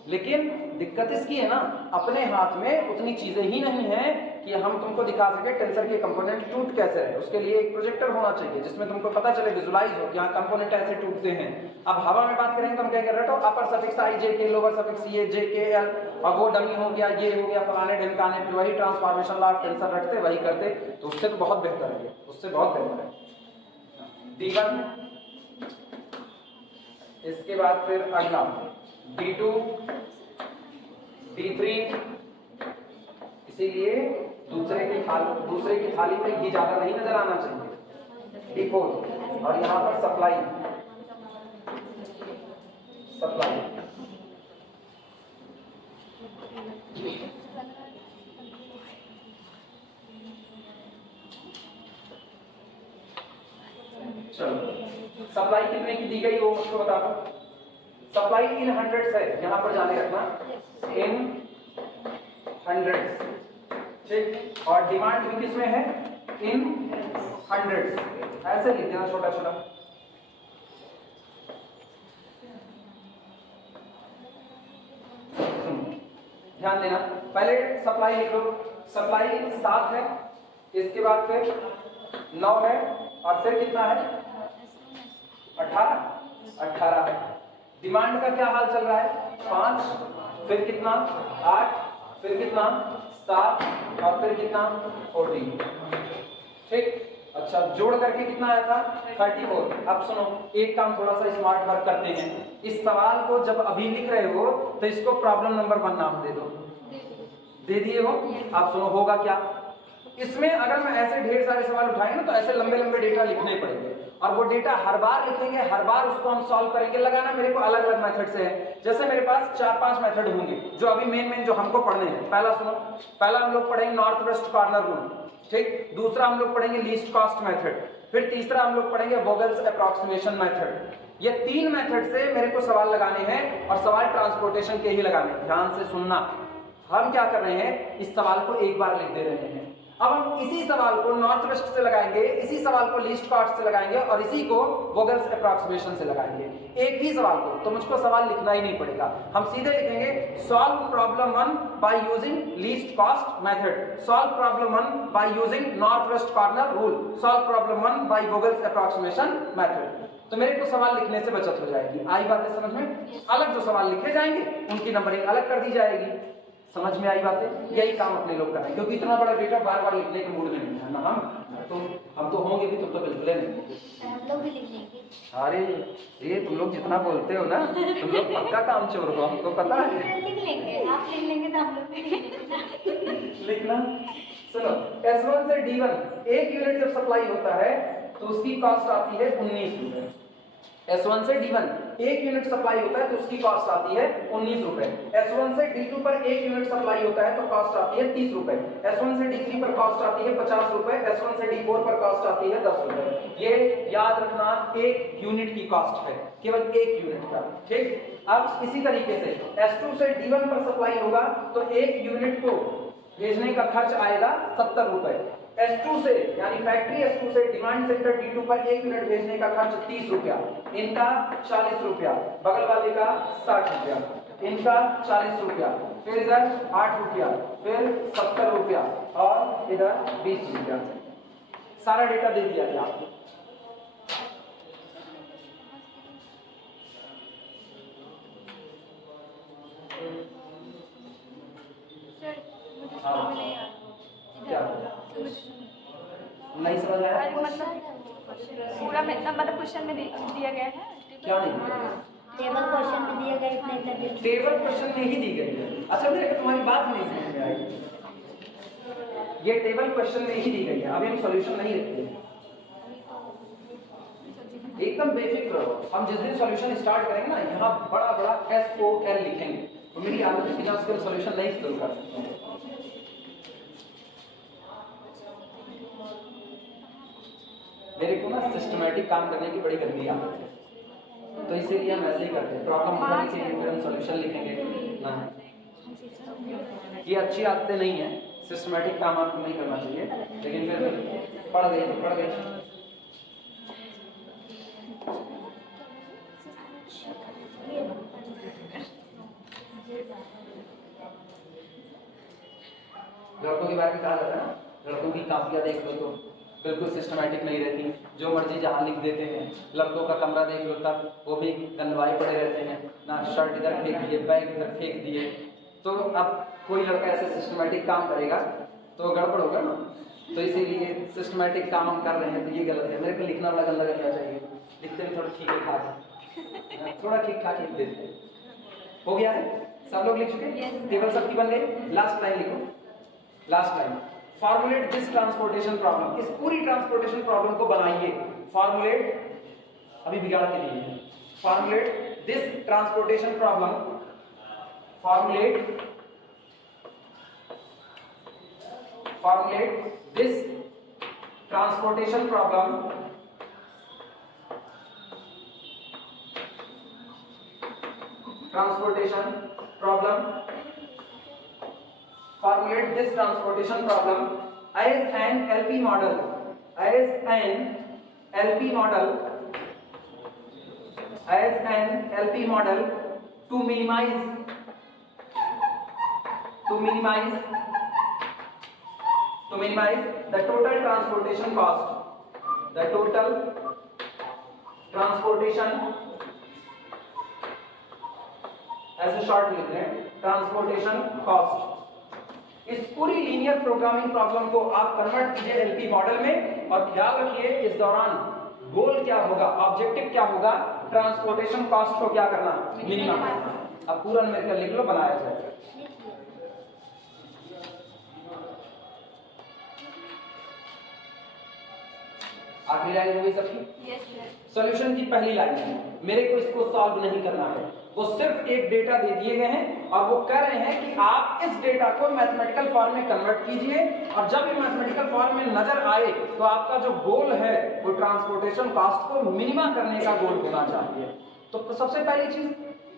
लेकिन दिक्कत इसकी है ना अपने हाथ में उतनी चीजें ही नहीं है कि हम तुमको दिखा सके टेंसर के कंपोनेंट टूट कैसे रहे। उसके लिए एक प्रोजेक्टर होना चाहिए जिसमें तुमको पता चले, विजुलाइज हो कि यहाँ कंपोनेंट ऐसे टूटते हैं। अब हवा में बात करेंगे तो हम कहेंगे रटो अपर सफिक्स आई जे के, लोअर सफिक्स ये जे के एल, और वो डमी हो गया, ये हो गया, फलाने ढमकाने, फिर वही ट्रांसफॉर्मेशन लॉ ऑफ टेंसर रखते वही करते, तो उससे तो बहुत बेहतर है, उससे बहुत बेहतर है। D1, इसके बाद फिर अगला D2 D3, इसीलिए दूसरे की थाली में घी ज्यादा नहीं नजर आना चाहिए। D4 और यहाँ पर सप्लाई चलो सप्लाई कितने की दी गई वो मुझको बता दो। सप्लाई इन हंड्रेड्स है, यहाँ पर जाने रखना इन हंड्रेड्स, ठीक। और डिमांड भी किसमें है, इन हंड्रेड्स, ऐसे लिख देना छोटा छोटा। ध्यान देना, पहले सप्लाई लिख लो, सप्लाई 7 है, इसके बाद फिर 9 है, और फिर कितना है 18 है। डिमांड का क्या हाल चल रहा है 5, फिर कितना 8, फिर कितना 7, और फिर कितना 14, ठीक। अच्छा, जोड़ करके कितना आया था 34। अब सुनो, एक काम थोड़ा सा स्मार्ट वर्क करते हैं, इस सवाल को जब अभी लिख रहे हो तो इसको प्रॉब्लम नंबर 1 नाम दे दो, दे दिए हो। अब सुनो होगा क्या, इसमें अगर मैं ऐसे ढेर सारे सवाल उठाए ना तो ऐसे लंबे लंबे डेटा लिखने पड़ेंगे, और वो डेटा हर बार लिखेंगे, हर बार उसको हम सॉल्व करेंगे। लगाना मेरे को अलग अलग मेथड से है, जैसे मेरे पास 4-5 मेथड होंगे जो अभी मेन जो हमको पढ़ने हैं। पहला सुनो, पहला हम लोग पढ़ेंगे नॉर्थ वेस्ट कॉर्नर रूल, ठीक। दूसरा हम लोग पढ़ेंगे लीस्ट कॉस्ट मेथड, फिर तीसरा हम लोग पढ़ेंगे वोगल्स अप्रॉक्सीमेशन मेथड। ये 3 मेथड से मेरे को सवाल लगाने हैं, और सवाल ट्रांसपोर्टेशन के ही लगाने हैं। ध्यान से सुनना, हम क्या कर रहे हैं, इस सवाल को एक बार लिख दे रहे हैं। अब हम इसी सवाल को नॉर्थ वेस्ट से लगाएंगे, इसी सवाल को लीस्ट कॉस्ट से लगाएंगे, और इसी को वोगल्स अप्रॉक्सीमेशन से लगाएंगे। एक ही सवाल को, तो मुझको सवाल लिखना ही नहीं पड़ेगा, हम सीधे लिखेंगे solve problem 1 by using least cost method, solve problem 1 by using north west corner rule, solve problem 1 by Vogel's approximation method. तो मेरे को सवाल लिखने से बचत हो जाएगी। आई बातें समझ में? अलग जो सवाल लिखे जाएंगे उनकी नंबरिंग अलग कर दी जाएगी। समझ में आई बातें? यही काम अपने लोग कर रहे हैं, क्योंकि इतना बड़ा डेटा बार बार लिखने के मूड में नहीं है ना हम तो होंगे भी, तुम तो बिल्कुल नहीं। हम लोग भी लिख लेंगे। अरे ये तुम लोग जितना बोलते हो ना, तुम लोग पक्का काम चोर हो, हमको पता है। लिख लेंगे, आप लिख लेंगे तो हम लोग भी लिख लेंगे। लिखना, सुनो, S1 से D1 1 यूनिट जब सप्लाई होता है तो उसकी कॉस्ट आती है 19 रुपए। S1 से D1 1 यूनिट सप्लाई होता है तो उसकी कॉस्ट आती है 19 रुपए। S1 से D2 पर 1 यूनिट सप्लाई होता है तो कॉस्ट आती है 30 रुपए। S1 से D3 पर कॉस्ट आती है 50 रुपए। S1 से D4 पर कॉस्ट आती है 10 रुपए। ये याद रखना, 1 यूनिट की कॉस्ट है, केवल 1 यूनिट का, ठीक। अब इसी तरीके से S2 से D1 पर सप्लाई होगा तो 1 यूनिट को भेजने का खर्च आएगा 70 रुपए। S2 से यानी फैक्ट्री S2 से डिमांड सेंटर D2 पर 1 यूनिट भेजने का खर्च 30 रुपया, इनका 40 रुपया, बगल वाले का 60 रुपया, इनका 40 रुपया, फिर इधर 8 रुपया, फिर 70 रुपया, और इधर 20 रुपया। सारा डेटा दे दिया गया आपको। क्या नहीं समझ आया? पूरा मतलब क्वेश्चन में दिया गया है, क्या नहीं? टेबल क्वेश्चन में दिया गया इतने इतने। टेबल क्वेश्चन में ही दी गई है। अच्छा, मेरे को तुम्हारी बात नहीं समझ में आई। ये टेबल क्वेश्चन में ही दी गई है, अभी हम सॉल्यूशन नहीं रखते हैं। एकदम बेफिक्र रहो, हम जिस दिन सॉल्यूशन स्टार्ट करेंगे ना, यहाँ बड़ा बड़ा SOL लिखेंगे, तो मेरी आदत है बिना उसके सॉल्यूशन नहीं शुरू कर सकते। मेरे को ना सिस्टमैटिक काम करने की बड़ी गंदी आदत है, तो इसीलिए हम ऐसे ही करते हैं। प्रॉब्लम उठाने के लिए फिर हम सॉल्यूशन लिखेंगे ना, ये अच्छी आदतें नहीं है। सिस्टमैटिक काम आपको नहीं करना चाहिए, लेकिन फिर पढ़ गए तो पढ़ गए। लड़कों के बारे में कहा जाता है ना, लड़कों की कापियाँ देख लो तो बिल्कुल सिस्टमैटिक नहीं रहती, जो मर्जी जहाँ लिख देते हैं। लड़कों का कमरा देख लो तब वो भी गंदवाई पड़े रहते हैं ना, शर्ट इधर फेंक दिए, बैग इधर फेंक दिए। तो अब कोई लड़का ऐसे सिस्टमैटिक काम करेगा तो गड़बड़ होगा ना, तो इसीलिए सिस्टमैटिक काम हम कर रहे हैं तो ये गलत है। मेरे को लिखना बड़ा गंदा करना चाहिए, लिखते भी थोड़ा ठीक ठाक, थोड़ा ठीक ठाक लिख देते हैं। हो गया है, सब लोग लिख चुके, टेबल सबकी बन गई। लास्ट लाइन लिखो, last line, formulate this transportation problem. इस पूरी ट्रांसपोर्टेशन प्रॉब्लम को बनाइए। फॉर्मुलेट अभी बिगाड़ के लिए, formulate this transportation problem, formulate this transportation problem transportation problem, formulate this transportation problem as an LP model, as an LP model, as an LP model to minimize the total transportation cost, the total transportation, ऐसे short लिख रहे हैं, transportation cost. इस पूरी linear programming problem को आप convert कीजिए LP model में, और ख्याल रखिए इस दौरान गोल क्या होगा, ऑब्जेक्टिव क्या होगा, ट्रांसपोर्टेशन कॉस्ट को क्या करना, मिनिमम करना। अब पूरा न्यूमेरिकल लिख लो, बनाया जाएगा। आखिरी लाइन हो गई सबकी। Yes sir. सॉल्यूशन की पहली लाइन है, मेरे को इसको सॉल्व नहीं करना है, वो सिर्फ एक डेटा दे दिए गए हैं और वो कह रहे हैं कि आप इस डेटा को मैथमेटिकल फॉर्म में कन्वर्ट कीजिए, और जब ये मैथमेटिकल फॉर्म में नजर आए तो आपका जो गोल है वो ट्रांसपोर्टेशन कॉस्ट को मिनिमा करने का गोल होना चाहिए। तो सबसे पहली चीज,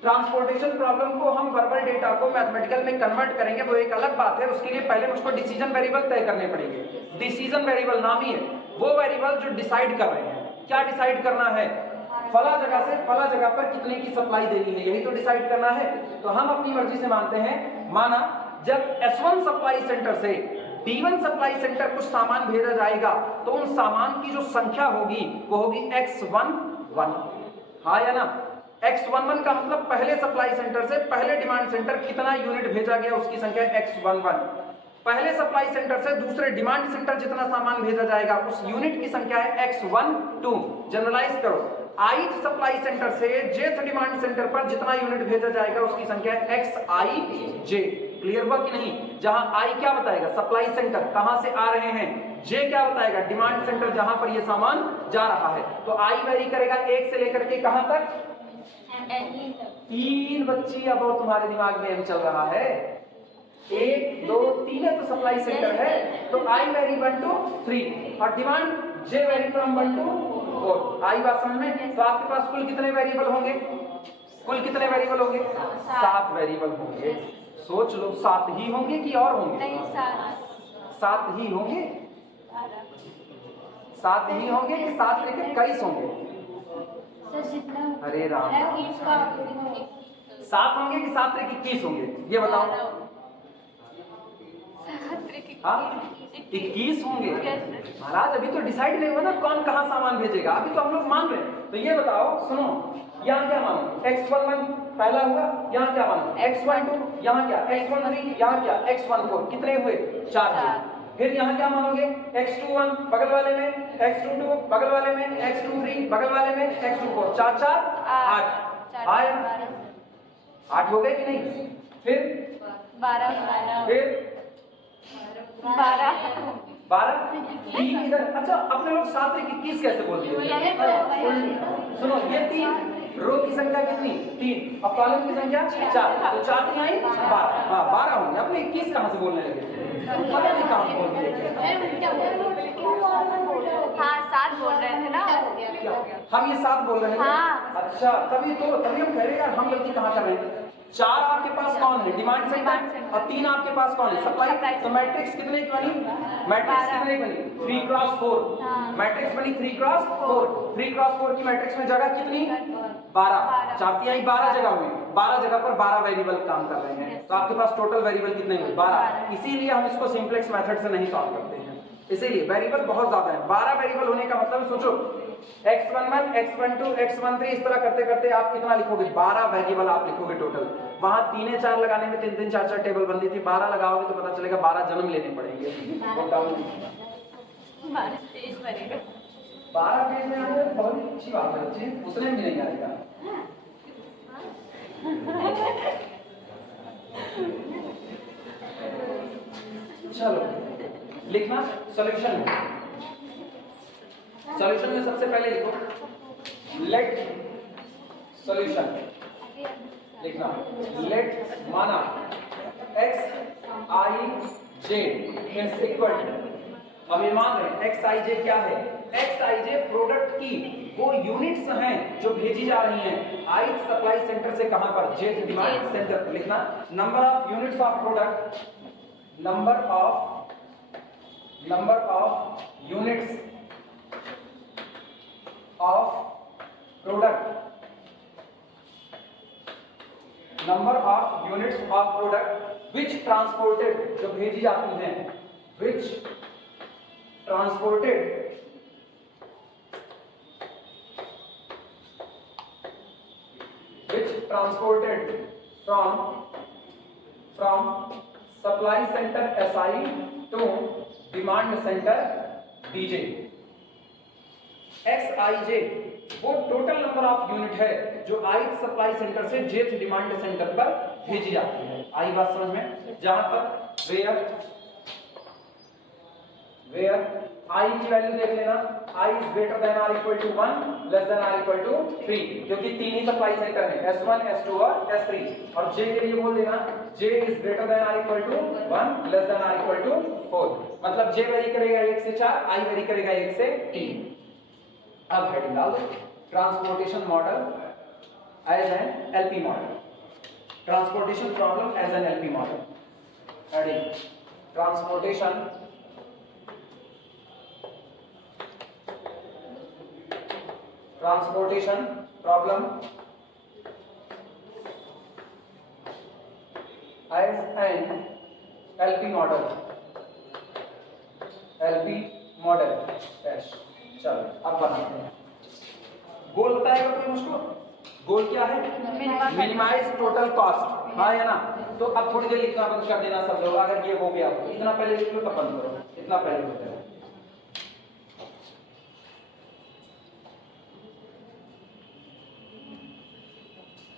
ट्रांसपोर्टेशन प्रॉब्लम को हम वर्बल डेटा को मैथमेटिकल में कन्वर्ट करेंगे वो एक अलग बात है, उसके लिए पहले मुझको डिसीजन वेरिएबल तय करने पड़ेंगे। डिसीजन वेरिएबल नाम ही है वो वेरिएबल जो डिसाइड कर रहे हैं, क्या डिसाइड करना है, फला जगह से फला जगह पर कितने की सप्लाई देनी है, यही तो डिसाइड करना है। तो हम अपनी मर्जी से मानते हैं, माना जब S1 सप्लाई सेंटर से D1 सप्लाई सेंटर कुछ सामान भेजा जाएगा तो उन सामान की जो संख्या होगी वो होगी X11, हाँ या ना। X11 का मतलब पहले सप्लाई सेंटर से पहले डिमांड सेंटर कितना यूनिट भेजा गया उसकी संख्या X11। पहले सप्लाई सेंटर से दूसरे डिमांड सेंटर जितना सामान भेजा जाएगा उस यूनिट की संख्या है X12। जनरलाइज करो, ith सप्लाई सेंटर से jth डिमांड सेंटर पर जितना यूनिट भेजा जाएगा उसकी संख्या है Xij। क्लियर हुआ कि नहीं? जहां I क्या बताएगा, सप्लाई सेंटर कहां से आ रहे हैं, J क्या बताएगा, डिमांड सेंटर जहां पर ये सामान जा रहा है। तो I वेरी करेगा 1 से लेकर के कहां तक, 3। बच्ची अब वो तुम्हारे दिमाग में एम चल रहा है, 1 2 3 है तो सप्लाई सेंटर है, तो I वेरी 1 to 3 और demand J vary from 1 to 4। आई बात समझ में? तो आपके पास कुल कितने वेरिएबल होंगे, कुल कितने वेरिएबल होंगे, 7 वेरिएबल होंगे। सोच लो 7 ही होंगे कि और होंगे, नहीं 7 ही होंगे, 7 ही होंगे कि 7 लेके 21 होंगे, अरे राम, 7 होंगे कि 7 लेके 21 होंगे, ये बताओ। हाँ 21 होंगे महाराज, अभी तो डिसाइड नहीं हुआ ना कौन कहाँ सामान भेजेगा, अभी तो हम लोग मान रहे हैं। तो ये बताओ, सुनो, यहाँ क्या मानो, X11 पहला हुआ, यहाँ क्या मानो X12, यहाँ क्या X13, यहाँ क्या X14, कितने हुए 4। फिर यहाँ क्या मानोगे, X21 बगल वाले में, X22 बगल वाले में, X23 बगल वाले में, X24, 4 4 8 आया, 8 हो गए कि नहीं? फिर 12 फिर 12 3 इधर। अच्छा अपने लोग 7 3 21 कैसे बोल दिए? सुनो, ये 3 रो की संख्या कितनी, 3 और कॉलम की संख्या 4, तो 4 3 आई 12, हाँ 12 होंगे। अपने 21 कहाँ से बोलने लगे, पता नहीं कहाँ से बोल दिए। हाँ 7 बोल रहे थे ना, हम ये 7 बोल रहे हैं। हाँ। अच्छा तभी हम कह रहे हैं यार हम गलती कहाँ कर रहे हैं। 4 आपके पास कौन है, डिमांड सेंटर, और 3 आपके पास कौन है, सप्लाई। तो मैट्रिक्स कितने की बनी, मैट्रिक्स कितने की बनी, 3 क्रॉस 4। मैट्रिक्स बनी 3 क्रॉस 4। 3 क्रॉस 4 की मैट्रिक्स में जगह कितनी, 12। 4 3 12 जगह हुई, 12 जगह पर 12 वेरिएबल काम कर रहे हैं। तो आपके पास टोटल वेरिएबल कितने हुए, 12। इसीलिए हम इसको सिंप्लेक्स मेथड से नहीं सॉल्व करते हैं, इसीलिए वेरिएबल बहुत ज्यादा है। 12 वेरिएबल होने का मतलब सोचो, X11 X12 X13 इस तरह करते करते आप कितना लिखोगे, 12 वेरिएबल आप लिखोगे टोटल। वहां 3 4 लगाने में 3 3 4 4 टेबल बंदी थी, 12 लगाओगे तो पता चलेगा 12 जन्म लेने पड़ेंगे। 12 पेज में आने बहुत ही अच्छी बात है बच्चे, उसने भी नहीं आएगा। चलो लिखना सॉल्यूशन में, सॉल्यूशन में सबसे पहले लिखो लेट सॉल्यूशन, लिखना लेट माना Xij इज इक्वल टू, हम ये मान रहे हैं Xij क्या है, Xij प्रोडक्ट की वो यूनिट्स हैं जो भेजी जा रही हैं ith सप्लाई सेंटर से से कहां पर, जेथ डिमांड सेंटर पर लिखना। Number of units of product, number of units of product, number of units of product which transported, जो भेजी जाती हैं, विच transported from supply center SI to demand center DJ। XIJ वो टोटल नंबर ऑफ यूनिट है जो आई supply centre से जेथ demand centre पर भेजी जाती है। आई बात समझ में? जहां पर वेयर आई की वैल्यू देख लेना, I is greater than or equal to 1 less than or equal to 3, क्योंकि तीन ही सप्लाई सेंटर है, S1 S2 और S3। और J के लिए बोल देना J is greater than or equal to 1 less than or equal to 4, मतलब J वेरी करेगा 1 से 4, I वेरी करेगा 1 से 3। अब हेडिंग डाल दो, transportation model as an LP model, transportation problem as an LP model. Heading transportation problem as an LP model dash। चलो अब बनाते हैं। गोल बताएगा कोई मुझको? गोल क्या है? मिनिमाइज टोटल कॉस्ट, हाँ या ना? तो अब थोड़ी देर लिखना बंद कर देना सब लोग, अगर ये हो गया तो इतना पहले लिख लो तब बंद करो, इतना पहले हो जाएगा।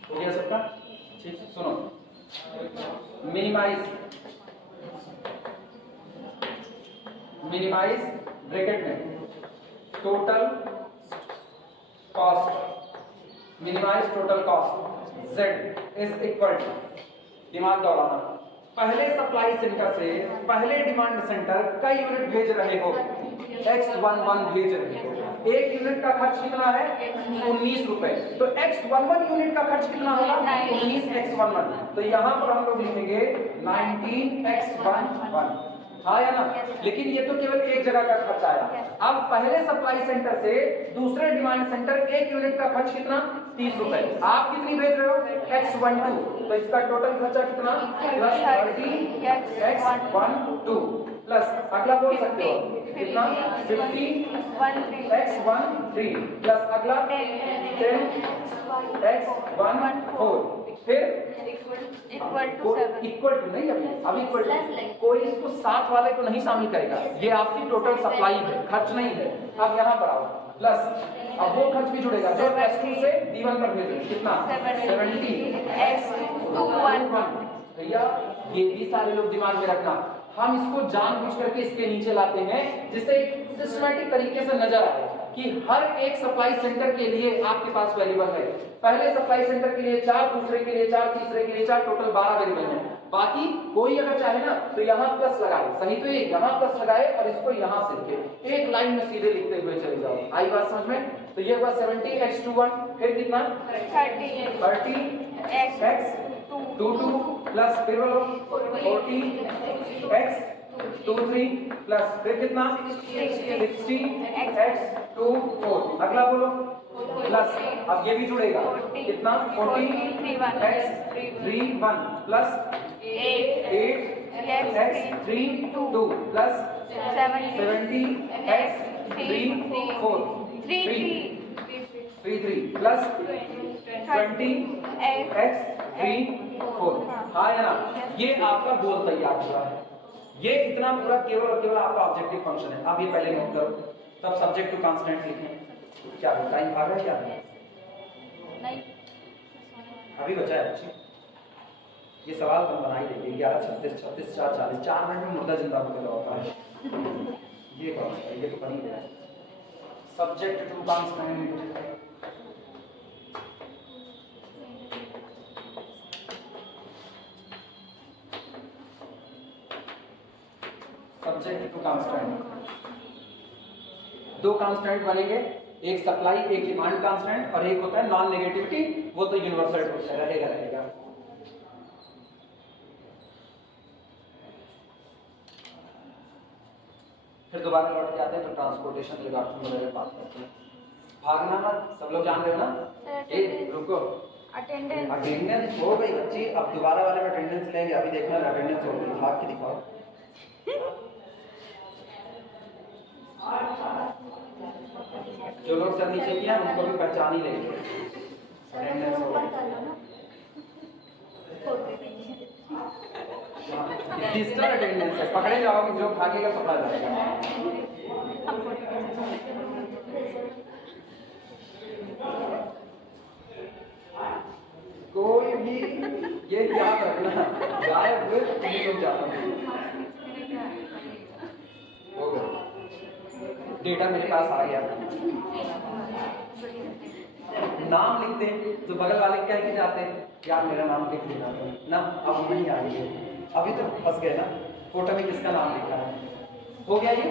हो गया सबका? ठीक है, सुनो, मिनिमाइज ब्रैकेट में total cost, minimise total cost Z is equal to, दिमाग दौड़ाना, पहले सप्लाई सेंटर से पहले डिमांड सेंटर कई यूनिट भेज रहे हो, X11 भेज रहे हो, एक यूनिट का खर्च कितना है? 19 रुपए। तो X11 यूनिट का खर्च कितना होगा? 19X11। तो यहाँ पर हम लोग लिखेंगे 19X11, हाँ या ना? लेकिन ये तो केवल एक जगह का खर्च आया। अब पहले सप्लाई सेंटर से दूसरे डिमांड सेंटर एक यूनिट का खर्च कितना? 30 रुपए। आप कितनी भेज रहे हो? X12, तो इसका टोटल खर्चा कितना? प्लस 30X12 प्लस अगला बोल सकते हो कितना? 50X13 प्लस अगला 10X14, फिर इक्वल टू नहीं, अभी इक्वल टू, कोई इसको साथ वाले को नहीं शामिल करेगा, ये आपकी टोटल सप्लाई है, खर्च नहीं है। अब यहाँ पर आओ, प्लस अब वो खर्च भी जुड़ेगा जो S2 से D1 पर भेजे, कितना? 70X21। भैया ये भी सारे लोग दिमाग में रखना, हम इसको जानबूझ करके इसके नीचे लाते हैं जिससे सिस्टमैटिक तरीके से नजर आए कि हर एक सप्लाई सेंटर के लिए आपके पास वेरिएबल है। पहले सप्लाई सेंटर के लिए 4, दूसरे के लिए 4, तीसरे के लिए 4, टोटल 12 वेरिएबल हैं। बाकी कोई अगर चाहे ना तो यहाँ प्लस लगाए, सही तो ये यहाँ प्लस लगाए और इसको यहाँ से लिखे, एक लाइन में सीधे लिखते हुए चले जाओ। आई बात समझ में? तो ये हुआ 70X21, फिर कितना? 30X22 प्लस फिर बोलो 40X23 प्लस फिर कितना? 60X24। अगला बोलो प्लस, अब ये भी जुड़ेगा, कितना? 40X31 plus 8X32 plus 70X34 plus 20X34, हाँ या ना? ये आपका गोल तैयार हुआ है। ये इतना पूरा केवल और केवल आपका ऑब्जेक्टिव फंक्शन है। अब ये पहले नोट करो, तब सब्जेक्ट टू कांस्टेंट लिखें। क्या टाइम भागा क्या? नहीं, अभी बचा है बच्चे, ये सवाल तुम बना ही देंगे। 11:36, 36, 4, 40, 4 मिनट में मुर्दा जिंदा होकर होता है। ये कौन सा? ये तो बनी है subject to constant. Subject to constant, दो कांस्टेंट बनेंगे, एक सप्लाई, एक डिमांड कांस्टेंट और एक होता है नॉन नेगेटिविटी, वो तो यूनिवर्सल रहेगा। फिर दोबारा लौट के आते हैं तो ट्रांसपोर्टेशन एल्गोरिथम वगैरह बात करते हैं। भागना मत, सब लोग जान रहे हो ना? ए रुको, अटेंडेंस हो गई बच्ची, अब दोबारा वाले में अटेंडेंस लेंगे, अभी देखना अटेंडेंस हो गई, भाग के दिखाओ। जो लोग सर नीचे किया उनको भी पहचान ही लेंगे। अटेंडेंस हो डिजिटल अटेंडेंस है, पकड़े जाओगे, जो भागेगा पकड़ा जाएगा। कोई भी ये याद रखना, गायब हुए तो लोग जाता हो गया। डेटा मेरे पास आ गया, नाम लिखते तो बगल वाले कह के जाते यार मेरा नाम लिख देना ना, अब नहीं आ रही है, अभी तो फंस गए ना, फोटो में किसका नाम लिखा है। हो गया ये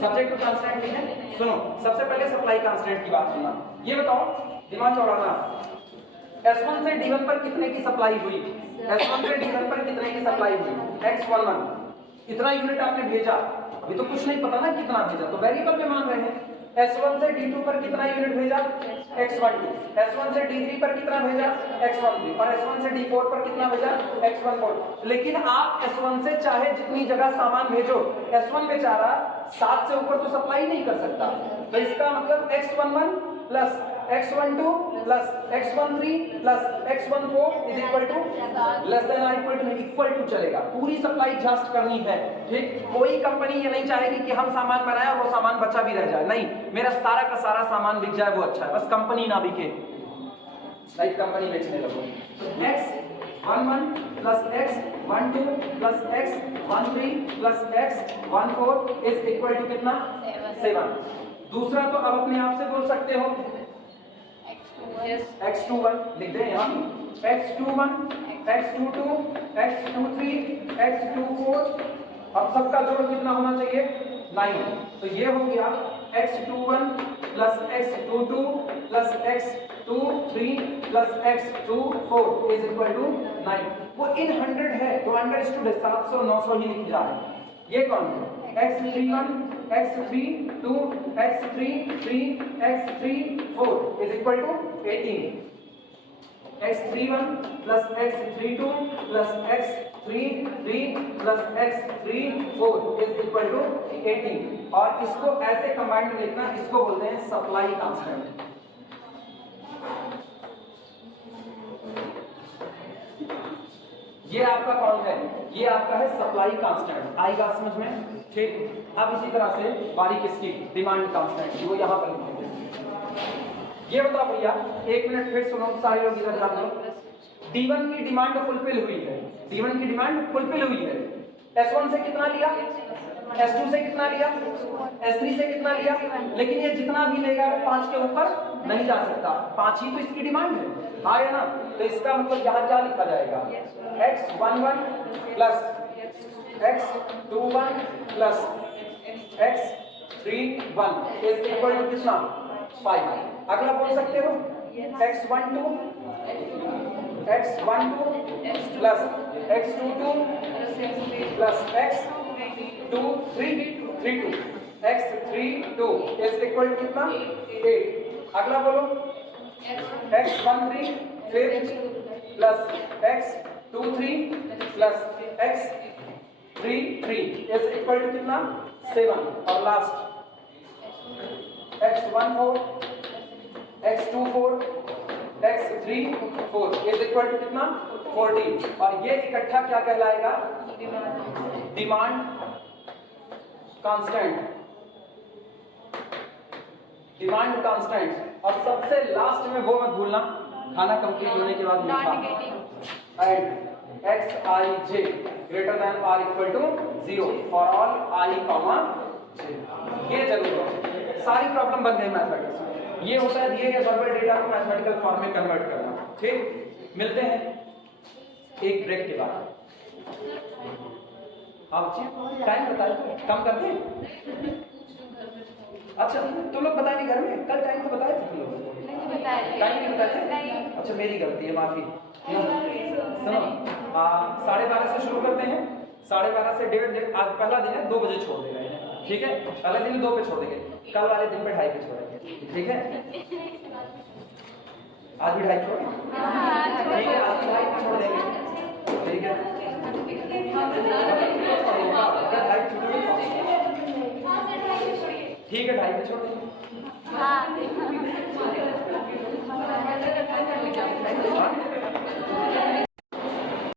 सब्जेक्ट टू कांस्टेंट है। सुनो, सबसे पहले सप्लाई कांस्टेंट की बात सुनना। ये बताओ, दिमाग चौड़ाना, S1 से D1 पर कितने की सप्लाई हुई? S1 से D1 पर कितने की सप्लाई हुई? X11 इतना यूनिट आपने भेजा, अभी तो कुछ नहीं पता ना कितना भेजा, तो वेरिएबल में मान रहे हैं। S1 से D2 पर कितना यूनिट भेजा? X12। S1 से D3 पर कितना भेजा? X13। और S1 से D4 पर कितना भेजा? X14। लेकिन आप S1 से चाहे जितनी जगह सामान भेजो, S1 बेचारा 7 से ऊपर तो सप्लाई नहीं कर सकता, तो इसका मतलब X11 plus X12 plus X13 plus X14 is equal to less than और इक्वल टू नहीं, इक्वल टू चलेगा। पूरी सप्लाई एडजस्ट करनी है, ठीक। कोई कंपनी ये नहीं चाहेगी कि हम सामान बनाए और वो सामान बचा भी रह जाए, नहीं, मेरा सारा का सारा सामान बिक जाए वो अच्छा है, बस कंपनी ना बिके, लाइक कंपनी बेचने लगो। X11 plus X12 plus X13 plus X14 is equal to कितना? 7। दूसरा तो अब अपने आप से बोल सकते हो, X21 लिख दें यहाँ, X21 X22 X23 X24, अब सबका जोड़ कितना होना चाहिए? 9। तो ये हो गया X21 plus X22 plus X23 plus X24 is equal to 9। वो इन 100 है तो अंडरस्टूड 700 900 ही लिख जा रहे हैं। ये कौन है? X31 X32 X33 X34 is equal to 18। X31 plus X32 plus X33 plus X34 is equal to 18। और इसको ऐसे कंबाइंड लिखना, इसको बोलते हैं सप्लाई कांस्टेंट। ये आपका कौन है? ये आपका है सप्लाई कांस्टेंट। आएगा समझ में, ठीक। अब इसी तरह से बारीक इसकी डिमांड कांस्टेंट, वो यहाँ पर लिखेंगे। ये बताओ भैया, एक मिनट फिर सुनो, सारे लोग इधर ध्यान दो। D1 की डिमांड फुलफिल हुई है, D1 की डिमांड फुलफिल हुई है। S1 से कितना लिया? S2 से कितना लिया? S3 से कितना लिया? लेकिन ये जितना भी लेगा वो 5 के ऊपर नहीं जा सकता, 5 ही तो इसकी डिमांड है, हाँ या ना? तो इसका मतलब यहाँ क्या लिखा जाएगा? X11 plus X21 plus X31 is equal to कितना? 5। अगला बोल सकते हो X12 plus X22 plus X32 X32 is equal to कितना? 8। अगला बोलो X13 फिर plus X23 plus X33 is equal to कितना? 7। और last X14 X24 X34 is equal to कितना? 14। और ये इकट्ठा क्या कहलाएगा? Demand constant. Demand constant. और सबसे लास्ट में वो मत भूलना, खाना कंप्लीट होने के बाद मीठा and Xij greater than or equal to 0 for all I, ये जरूर है। सारी प्रॉब्लम बन गई मैथमेटिक्स में। ये होता है दिए गए वर्बल डेटा को मैथमेटिकल फॉर्म में कन्वर्ट करना, ठीक। मिलते हैं एक ब्रेक के बाद। आप टाइम बताइए, कम करते हैं। अच्छा तुम लोग बताए नहीं घर में, कल टाइम तो बताए थे तुम लोग? नहीं बताया। टाइम नहीं बताए थे? नहीं। अच्छा मेरी गलती है, माफी। सुनो 12:30 से शुरू करते हैं, 12:30 से 1:30, आज पहला दिन है 2 बजे छोड़ दे रहे हैं, ठीक है? अगले दिन 2 पे छोड़ देंगे, कल वाले दिन पे 2:30 पे छोड़ेंगे, ठीक है? आज भी 2:30 छोड़ेंगे, ठीक है? आज भी 2:30 पे छोड़ देंगे, ठीक है? 2:30 ठीक है, 2:30 पे छोड़ देंगे। हाँ